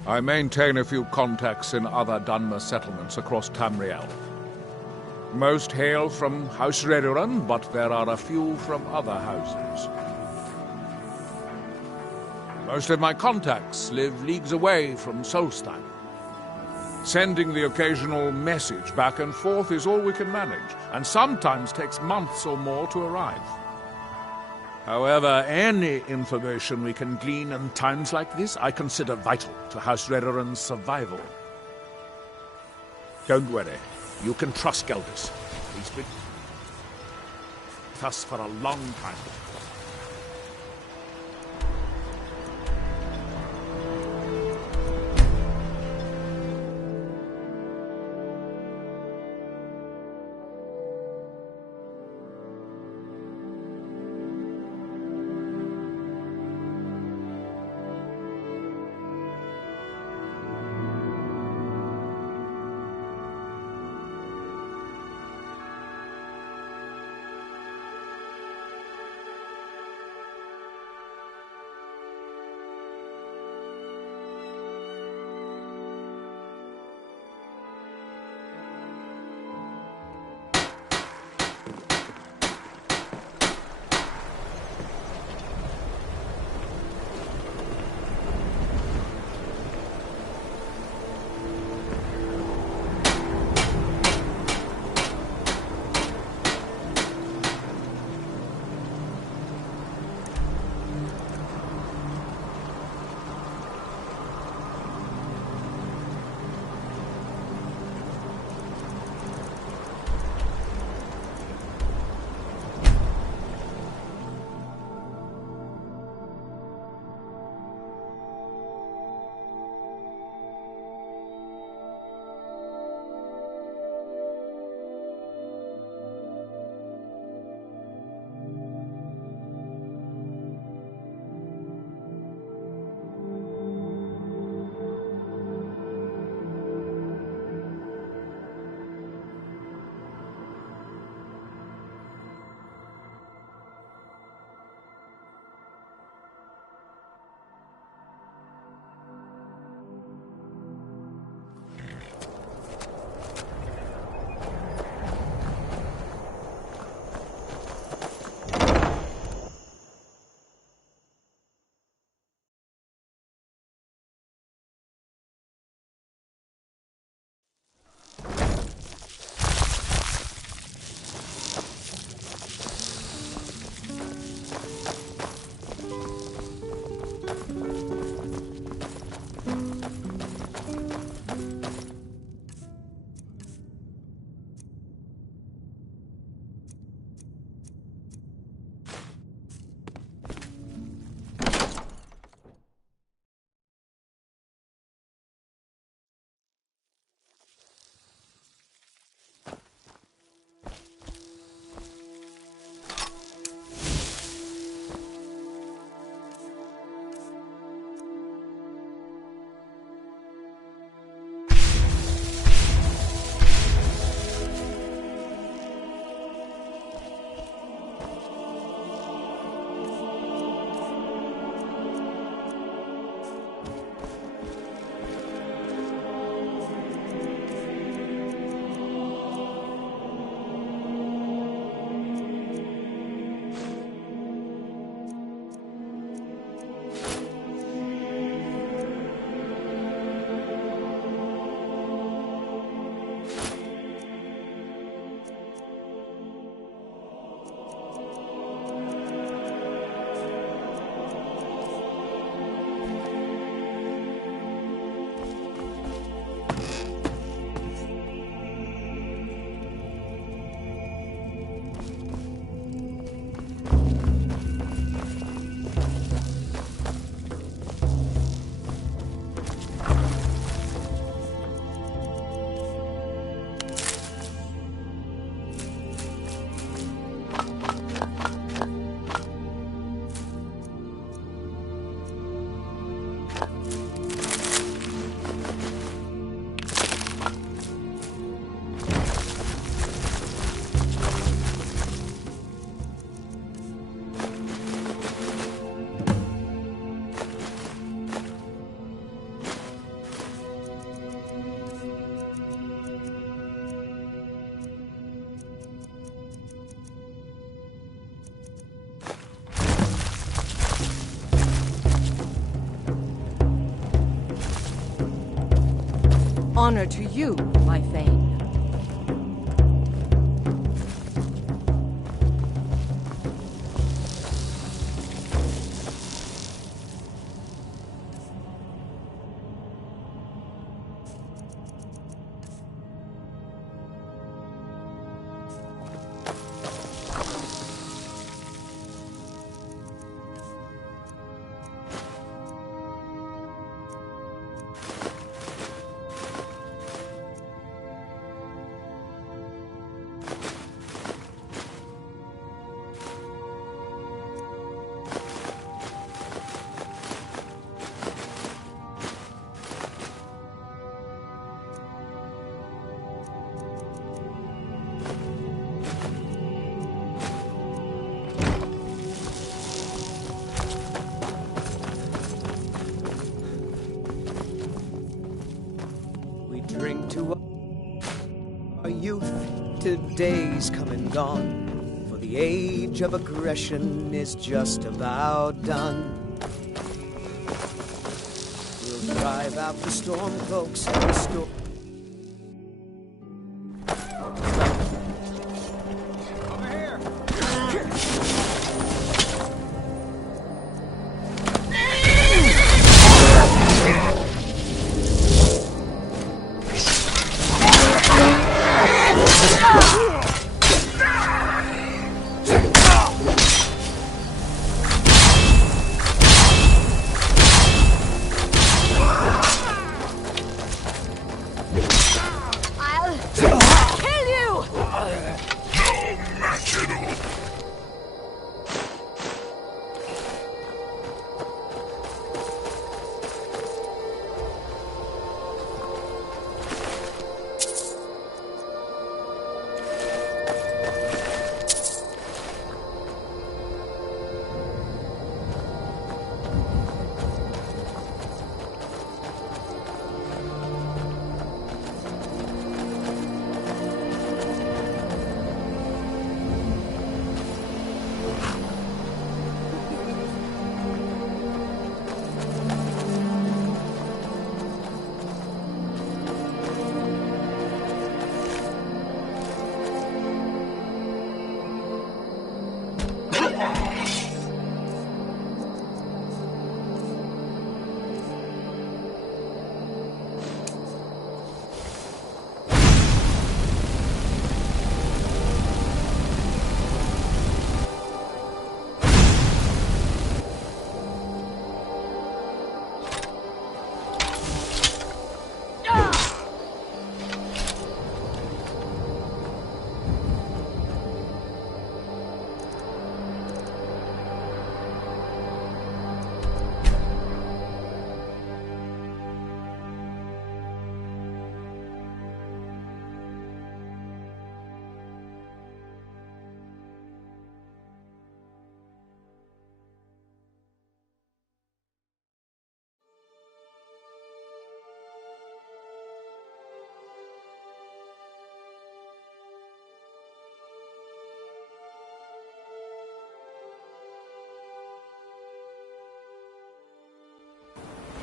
I maintain a few contacts in other Dunmer settlements across Tamriel. Most hail from House Redoran, but there are a few from other houses. Most of my contacts live leagues away from Solstheim. Sending the occasional message back and forth is all we can manage, and sometimes takes months or more to arrive. However, any information we can glean in times like this, I consider vital to House Redoran's survival. Don't worry, you can trust Geldis. He's been with us for a long time. honor to you, my Thane. Drink to our youth, till days come and gone, for the age of aggression is just about done. We'll drive out the storm cloaks and restore.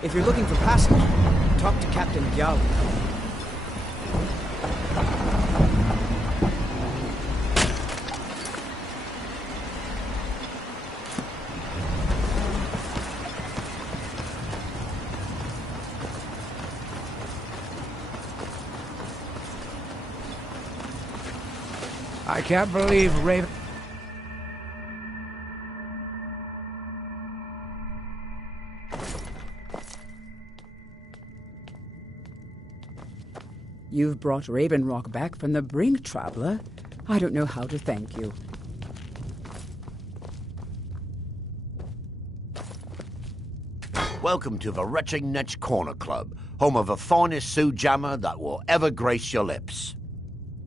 If you're looking for passage, talk to Captain Gyali. I can't believe Raven... You've brought Raven Rock back from the brink, traveler. I don't know how to thank you. Welcome to the Retching Netch Corner Club, home of the finest Sioux jammer that will ever grace your lips.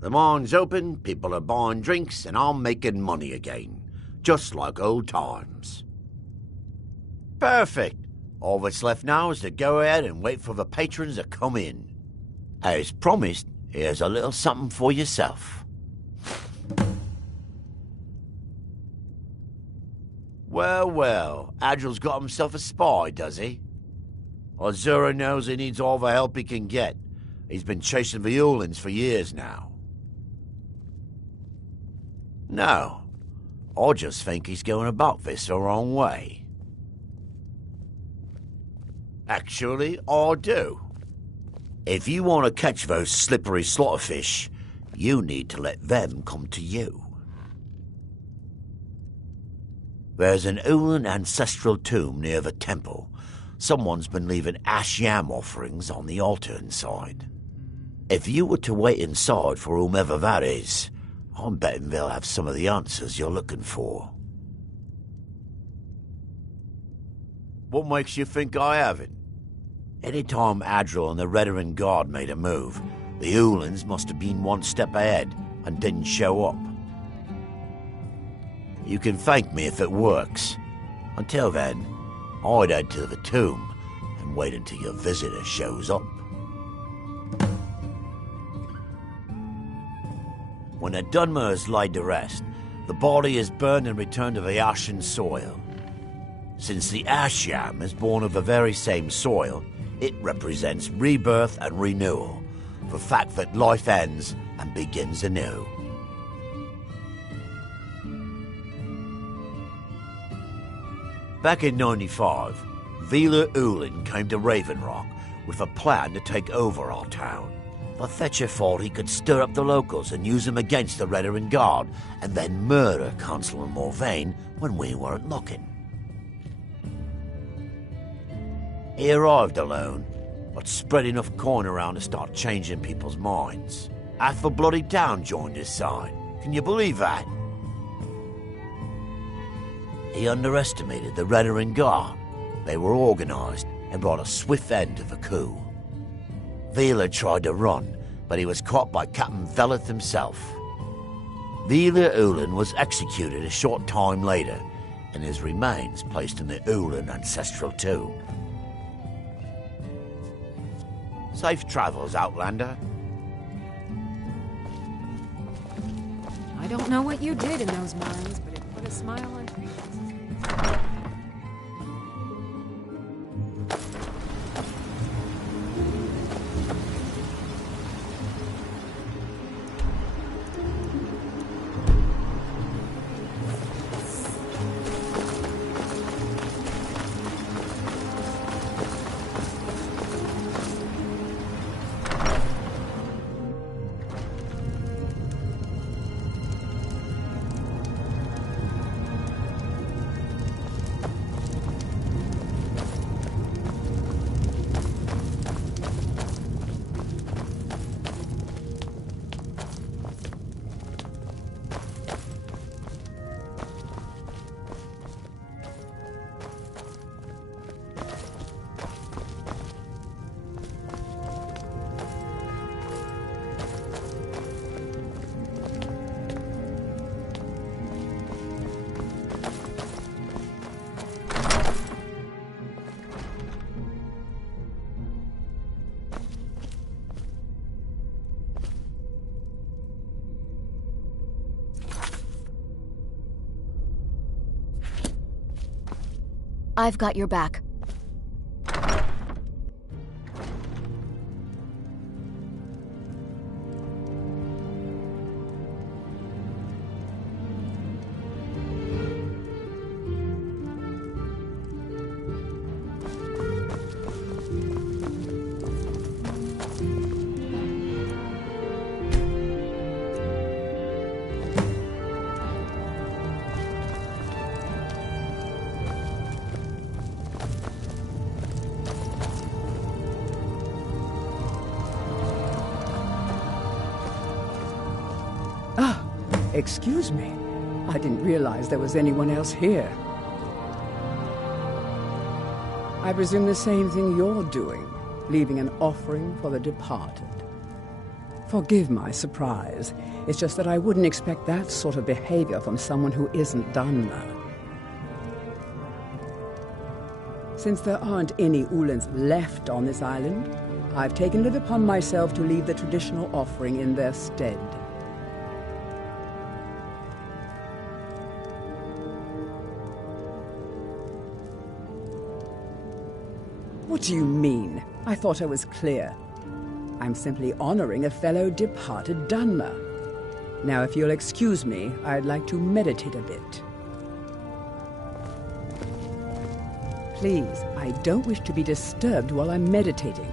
The mine's open, people are buying drinks, and I'm making money again, just like old times. Perfect. All that's left now is to go ahead and wait for the patrons to come in. As promised, here's a little something for yourself. Well, Agil's got himself a spy, does he? Azura knows he needs all the help he can get. He's been chasing the Ulins for years now. No, I just think he's going about this the wrong way. Actually, I do. If you want to catch those slippery slaughterfish, you need to let them come to you. There's an Ulin ancestral tomb near the temple. Someone's been leaving ash yam offerings on the altar inside. If you were to wait inside for whomever that is, I'm betting they'll have some of the answers you're looking for. What makes you think I haven't? Anytime Adril and the Redarin Guard made a move, the Ulins must have been one step ahead and didn't show up. You can thank me if it works. Until then, I'd head to the tomb and wait until your visitor shows up. When a Dunmer is laid to rest, the body is burned and returned to the ashen soil. Since the ash yam is born of the very same soil, it represents rebirth and renewal, the fact that life ends and begins anew. Back in 95, Vila Ulin came to Raven Rock with a plan to take over our town. The Fetcher thought he could stir up the locals and use them against the Redarin Guard, and then murder Consul and Morvain when we weren't looking. He arrived alone, but spread enough coin around to start changing people's minds. Half the bloody town joined his side. Can you believe that? He underestimated the Redarin Guard. They were organized and brought a swift end to the coup. Vila tried to run, but he was caught by Captain Veleth himself. Vila Ulin was executed a short time later, and his remains placed in the Ulin ancestral tomb. Safe travels, Outlander. I don't know what you did in those mines, but it put a smile on Creed's face. I've got your back. Excuse me. I didn't realize there was anyone else here. I presume the same thing you're doing, leaving an offering for the departed. Forgive my surprise. It's just that I wouldn't expect that sort of behavior from someone who isn't Dunmer. Since there aren't any Ulins left on this island, I've taken it upon myself to leave the traditional offering in their stead. What do you mean? I thought I was clear. I'm simply honoring a fellow departed Dunmer. Now, if you'll excuse me, I'd like to meditate a bit. Please, I don't wish to be disturbed while I'm meditating.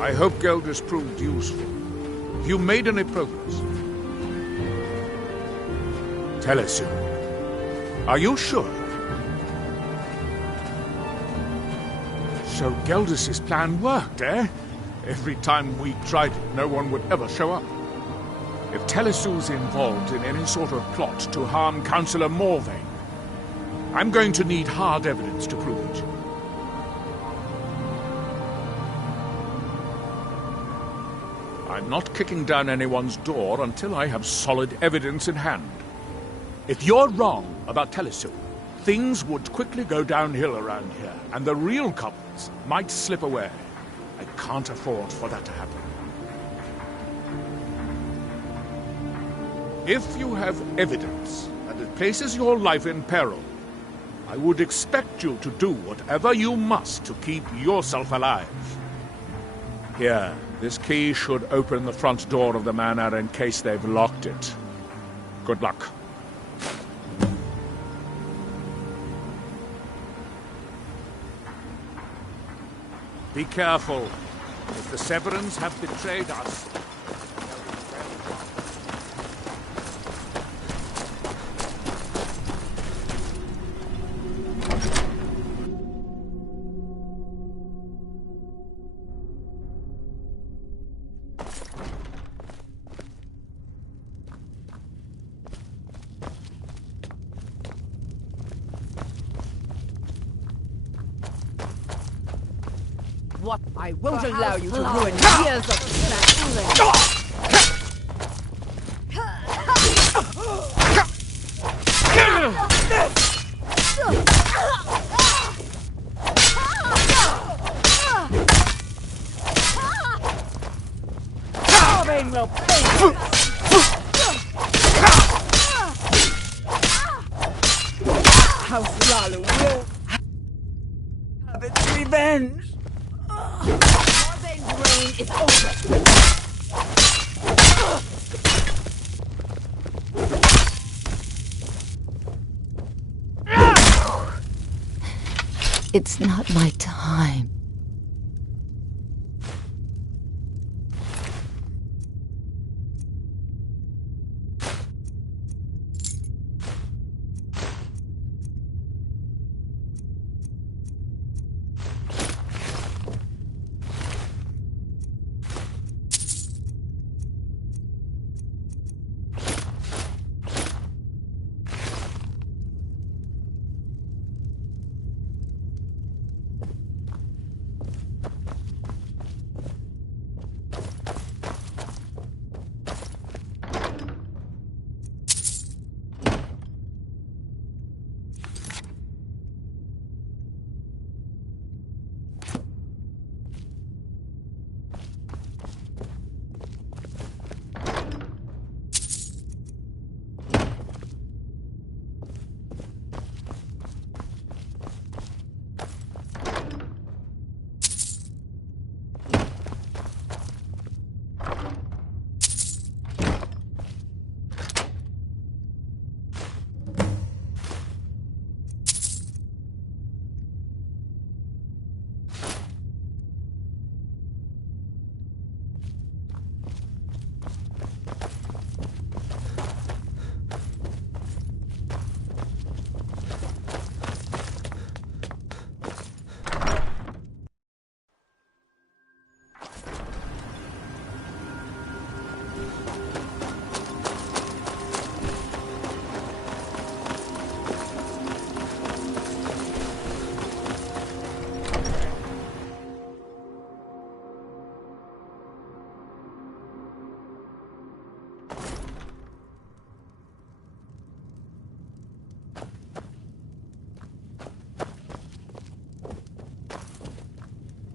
I hope Geldis proved useful. Have you made any progress? Telesu, are you sure? So Geldis' plan worked, eh? Every time we tried it, no one would ever show up. If Telesu's involved in any sort of plot to harm Councillor Morvain, I'm going to need hard evidence to prove it. I'm not kicking down anyone's door until I have solid evidence in hand. If you're wrong about Telesu, things would quickly go downhill around here, and the real culprits might slip away. I can't afford for that to happen. If you have evidence that it places your life in peril, I would expect you to do whatever you must to keep yourself alive. Here, this key should open the front door of the manor in case they've locked it. Good luck. Be careful. If the Severans have betrayed us... What? I won't allow you to ruin years of schooling. Morvain will pay for this. House Lalu will have its revenge. Morvain's reign is over. It's not my time.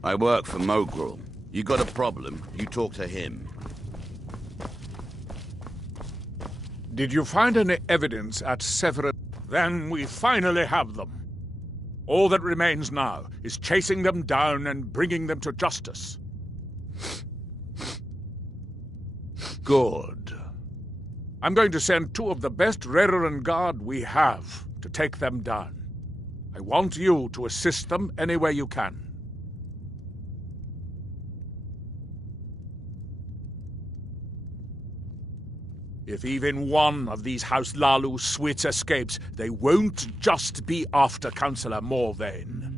I work for Mogrul. You got a problem, you talk to him. Did you find any evidence at Severin? Then we finally have them. All that remains now is chasing them down and bringing them to justice. Good. I'm going to send 2 of the best Rerenn Guard we have to take them down. I want you to assist them any way you can. If even one of these House Lalu Swits escapes, they won't just be after Councillor Morvain.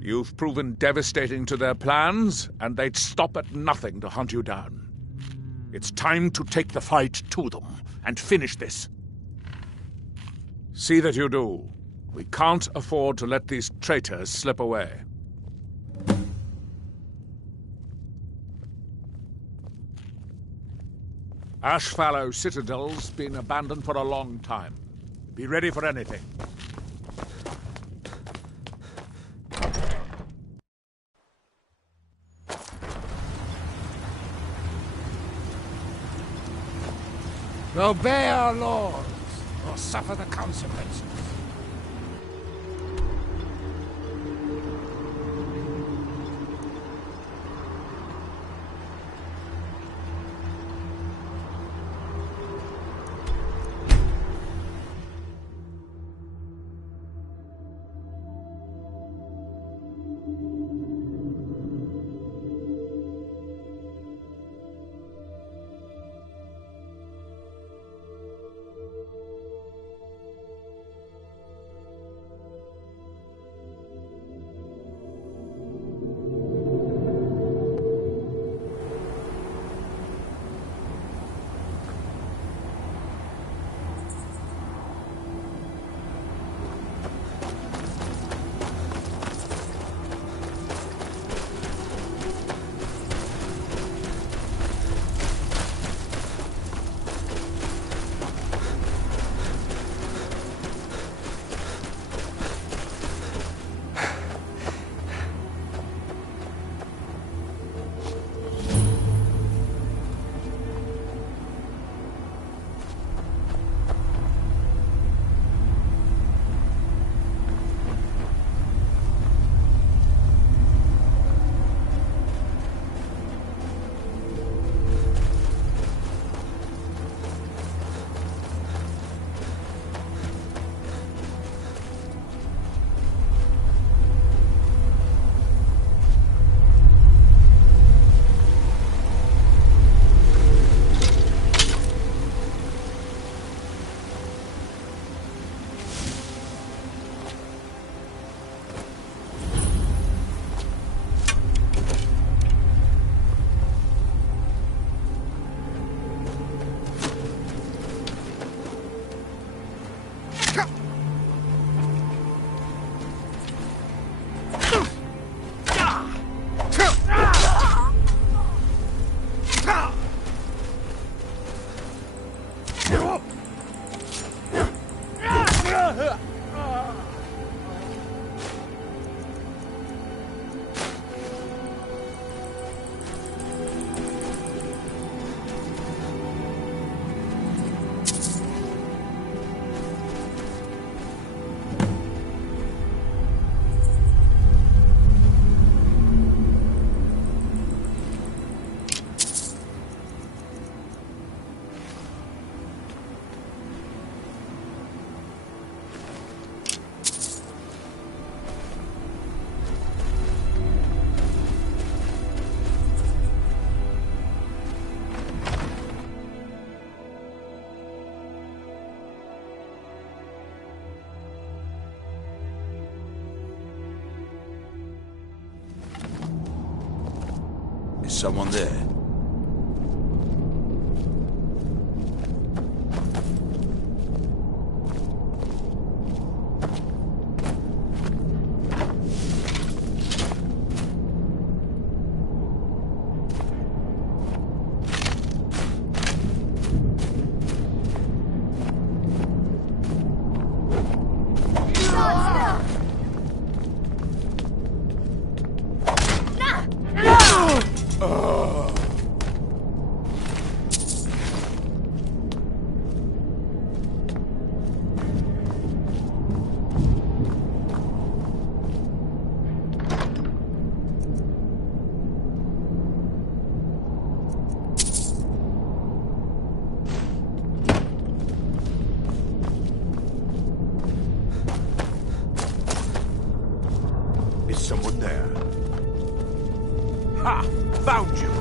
You've proven devastating to their plans, and they'd stop at nothing to hunt you down. It's time to take the fight to them and finish this. See that you do. We can't afford to let these traitors slip away. Ashfallow Citadel's been abandoned for a long time. Be ready for anything. Obey our laws, or suffer the consequences. Is someone there? No! found you!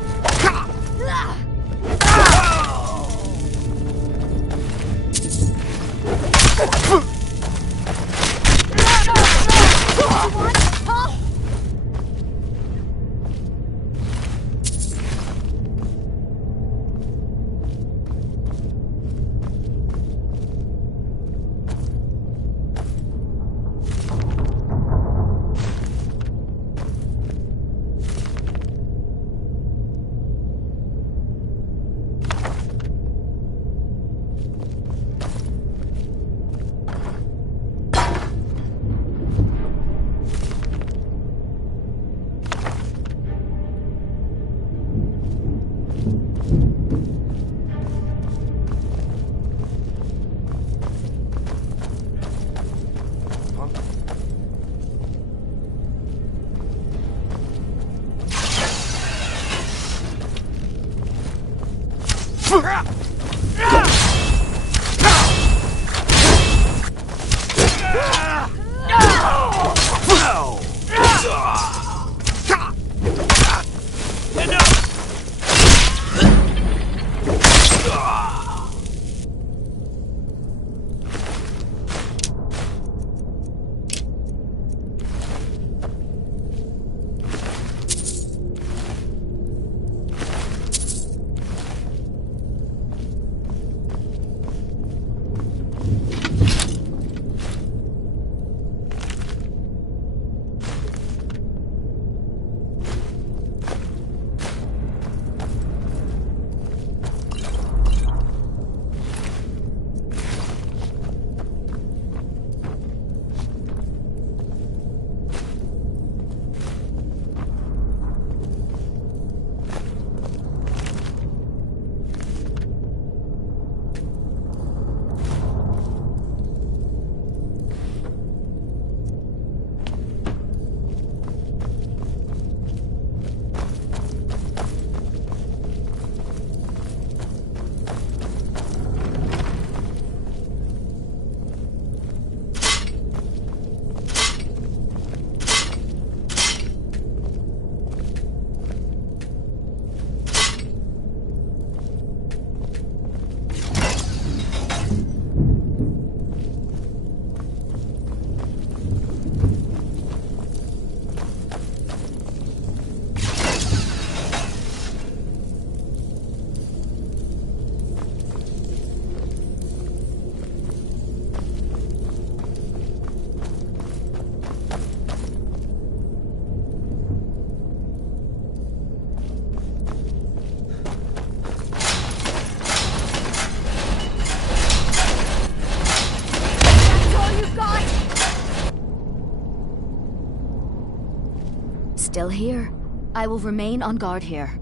Still here. I will remain on guard here.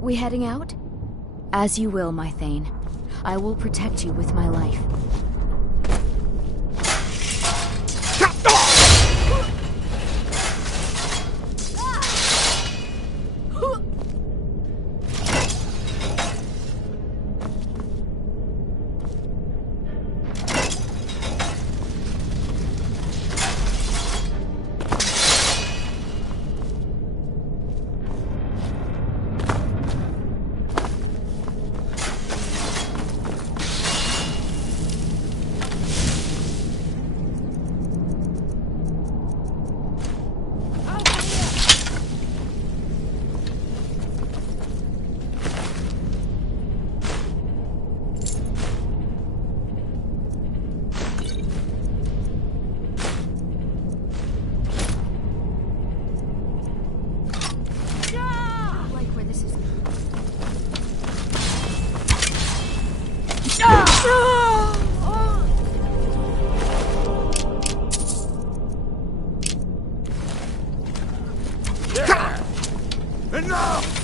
We heading out? As you will, my Thane. I will protect you with my life. Enough!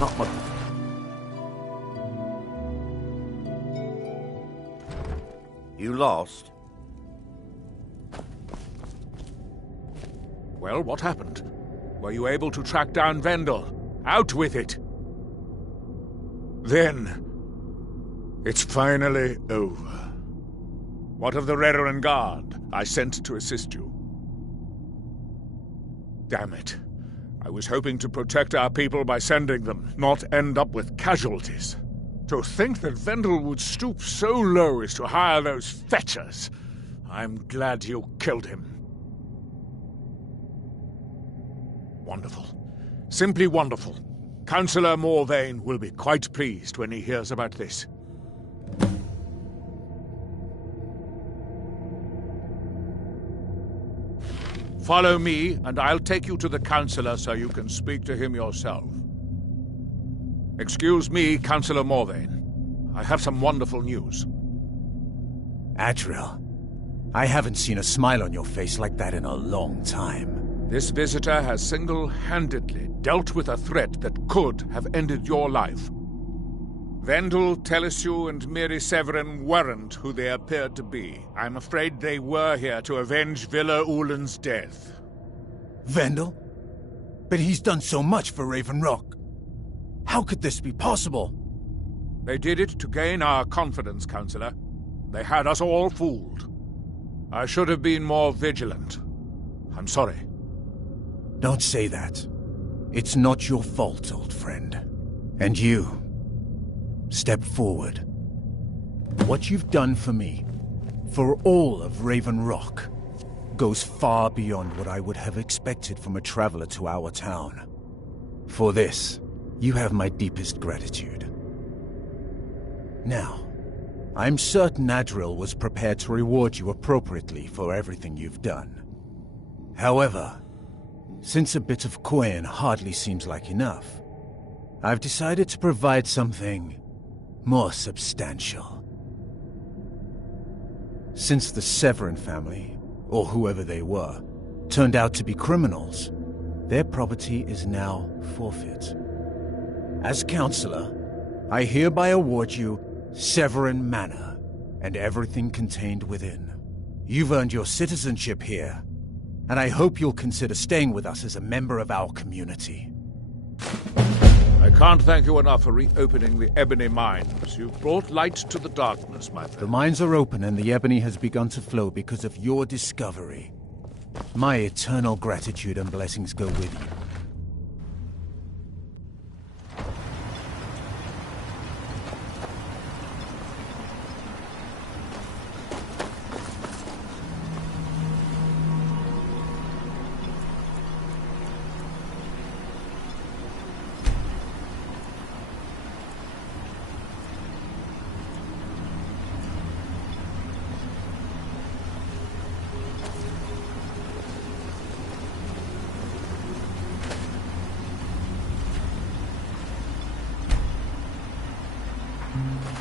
Not much. You lost? Well, what happened? Were you able to track down Vendel? Out with it! Then, it's finally over. What of the Reverend Guard I sent to assist you? Damn it. I was hoping to protect our people by sending them, not end up with casualties. To think that Vendel would stoop so low as to hire those fetchers. I'm glad you killed him. Wonderful. Simply wonderful. Councillor Morvain will be quite pleased when he hears about this. Follow me, and I'll take you to the Councillor so you can speak to him yourself. Excuse me, Councillor Morvain. I have some wonderful news. Adriel, I haven't seen a smile on your face like that in a long time. This visitor has single-handedly dealt with a threat that could have ended your life. Vendel, Telesue, and Miri Severin weren't who they appeared to be. I'm afraid they were here to avenge Villa Ulen's death. Vendel? But he's done so much for Raven Rock. How could this be possible? They did it to gain our confidence, Councillor. They had us all fooled. I should have been more vigilant. I'm sorry. Don't say that. It's not your fault, old friend. And you, step forward. What you've done for me, for all of Raven Rock, goes far beyond what I would have expected from a traveler to our town. For this, you have my deepest gratitude. Now, I'm certain Adriel was prepared to reward you appropriately for everything you've done. However, since a bit of coin hardly seems like enough, I've decided to provide something more substantial. Since the Severin family, or whoever they were, turned out to be criminals, their property is now forfeit. As Councillor, I hereby award you Severin Manor and everything contained within. You've earned your citizenship here, and I hope you'll consider staying with us as a member of our community. I can't thank you enough for reopening the Ebony Mines. You've brought light to the darkness, my friend. The mines are open and the ebony has begun to flow because of your discovery. My eternal gratitude and blessings go with you.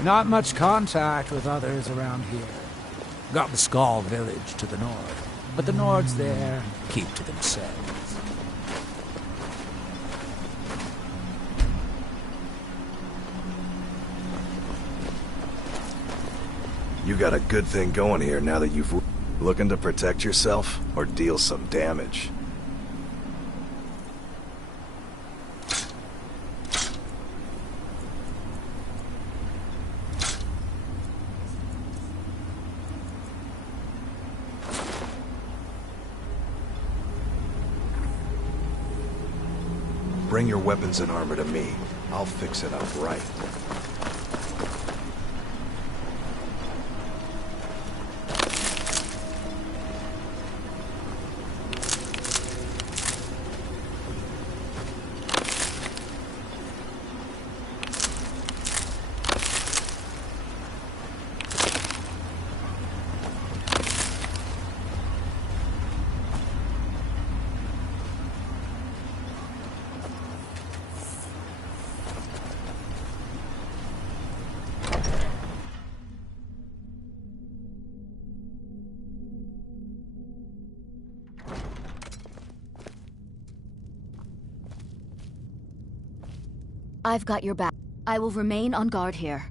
Not much contact with others around here. Got the Skull village to the north, but the Nords there keep to themselves. You got a good thing going here now that you've... Looking to protect yourself or deal some damage? Bring your weapons and armor to me. I'll fix it up right. I've got your back. I will remain on guard here.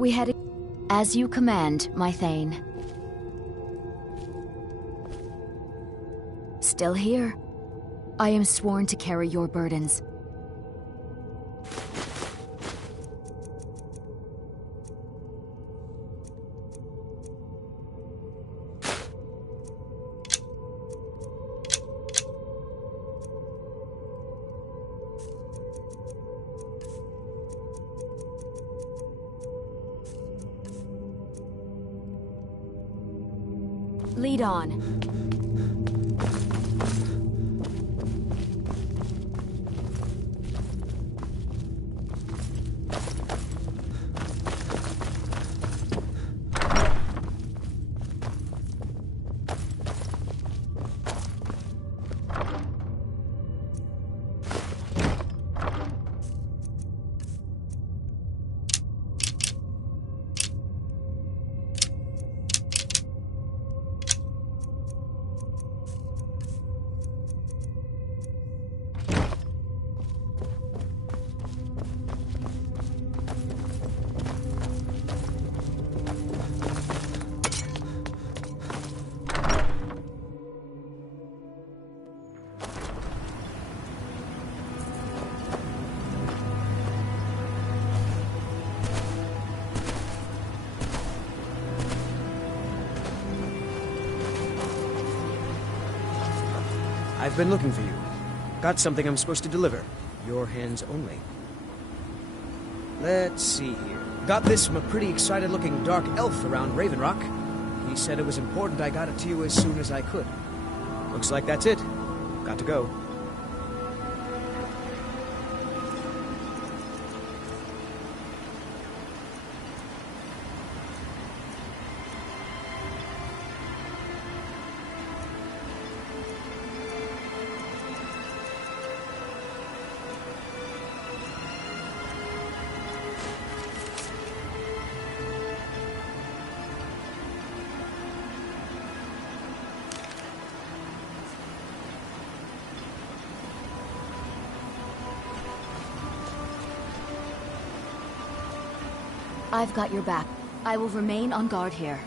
We head as you command, my Thane. Still here. I am sworn to carry your burdens. Lead on. I've been looking for you. Got something I'm supposed to deliver. Your hands only. Let's see here. Got this from a pretty excited-looking dark elf around Raven Rock. He said it was important I got it to you as soon as I could. Looks like that's it. Got to go. I've got your back. I will remain on guard here.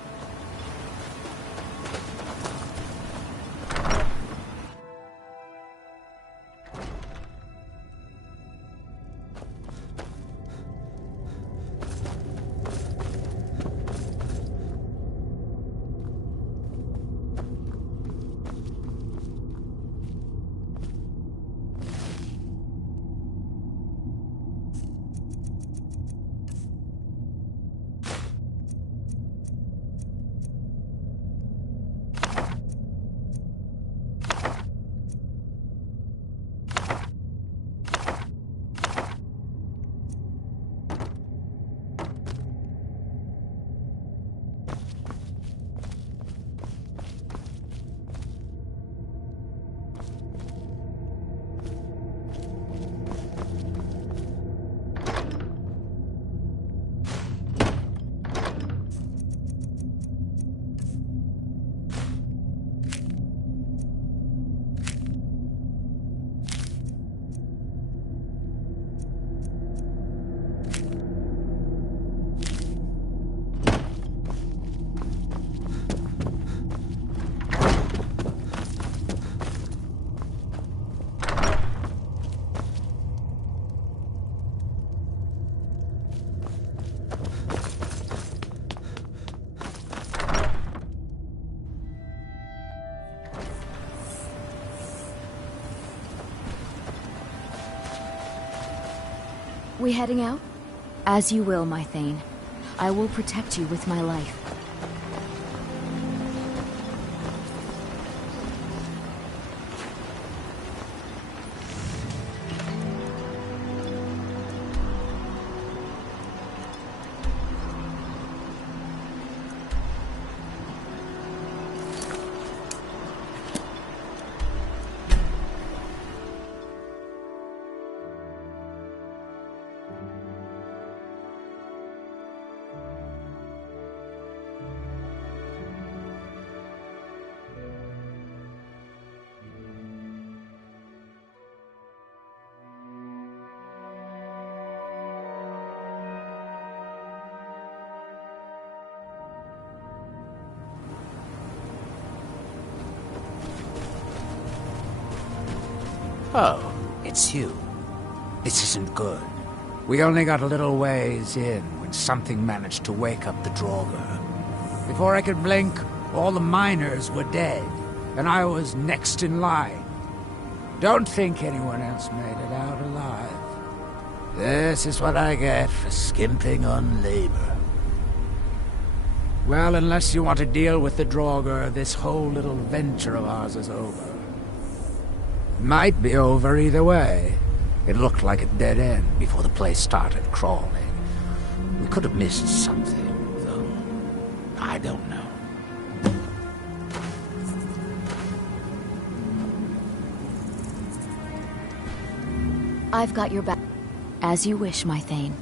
We heading out? As you will, my Thane. I will protect you with my life. Oh, it's you. This isn't good. We only got a little ways in when something managed to wake up the Draugr. Before I could blink, all the miners were dead, and I was next in line. Don't think anyone else made it out alive. This is what I get for skimping on labor. Well, unless you want to deal with the Draugr, this whole little venture of ours is over. Might be over either way. It looked like a dead end before the place started crawling. We could have missed something, though. I don't know. I've got your back. As you wish, my Thane.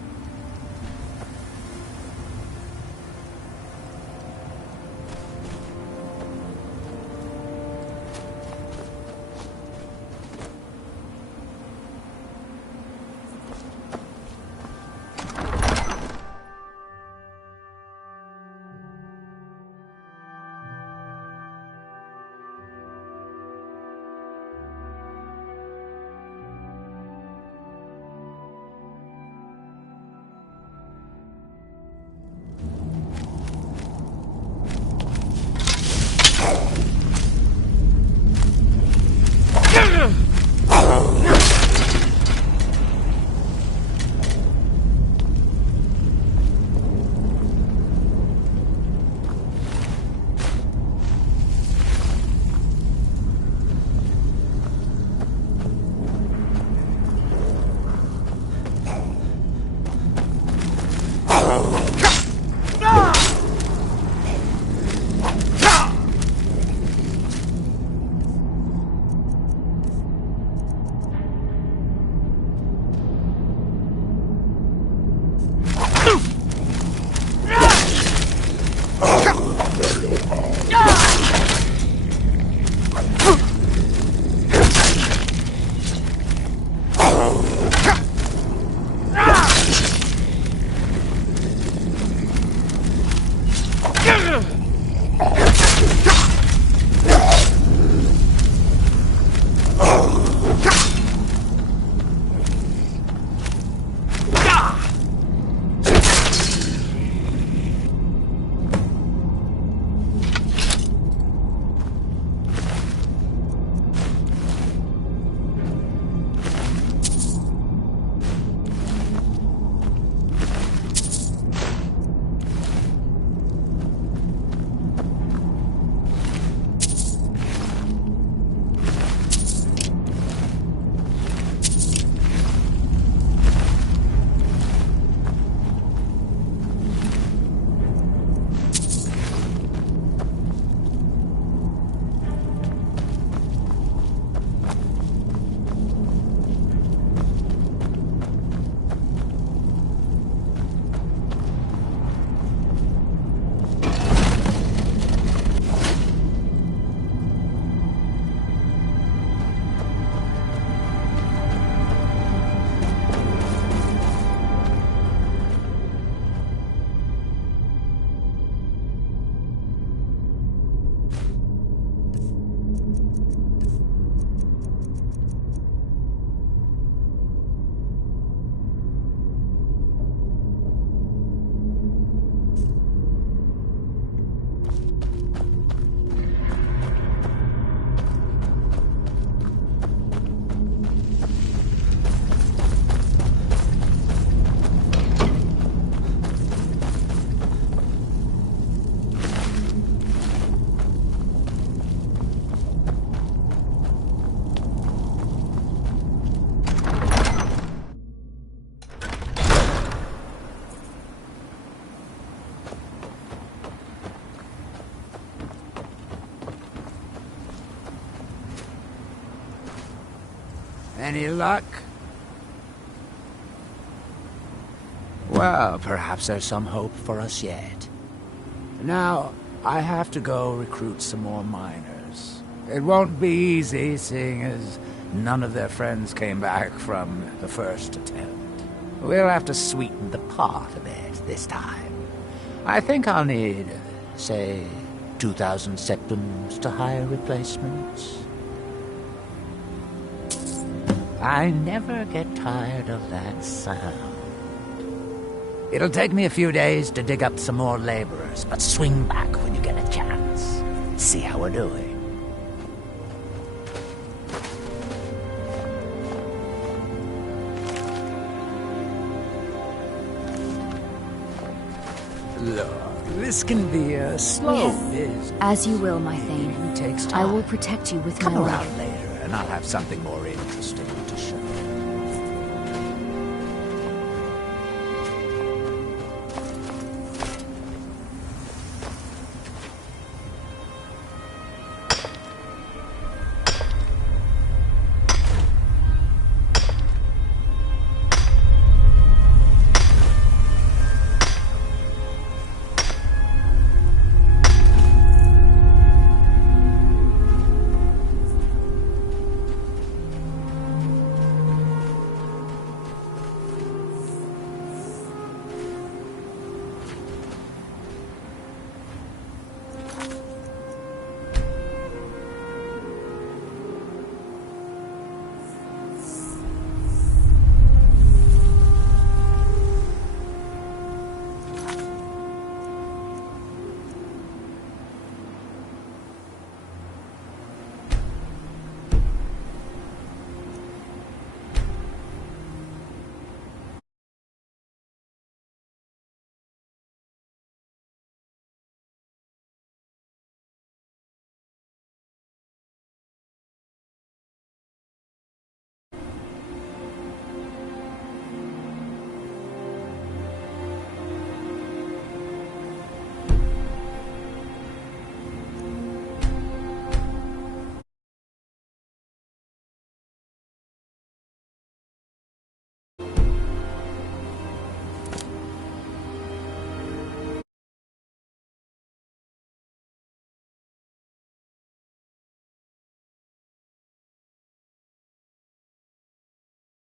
Any luck? Well, perhaps there's some hope for us yet. Now, I have to go recruit some more miners. It won't be easy, seeing as none of their friends came back from the first attempt. We'll have to sweeten the pot a bit this time. I think I'll need, say, 2,000 septums to hire replacements. I never get tired of that sound. It'll take me a few days to dig up some more laborers, but swing back when you get a chance. See how we're doing. Look, this can be a slow business. As you will, my Thane. It takes I time. will protect you with Come my around life. later, and I'll have something more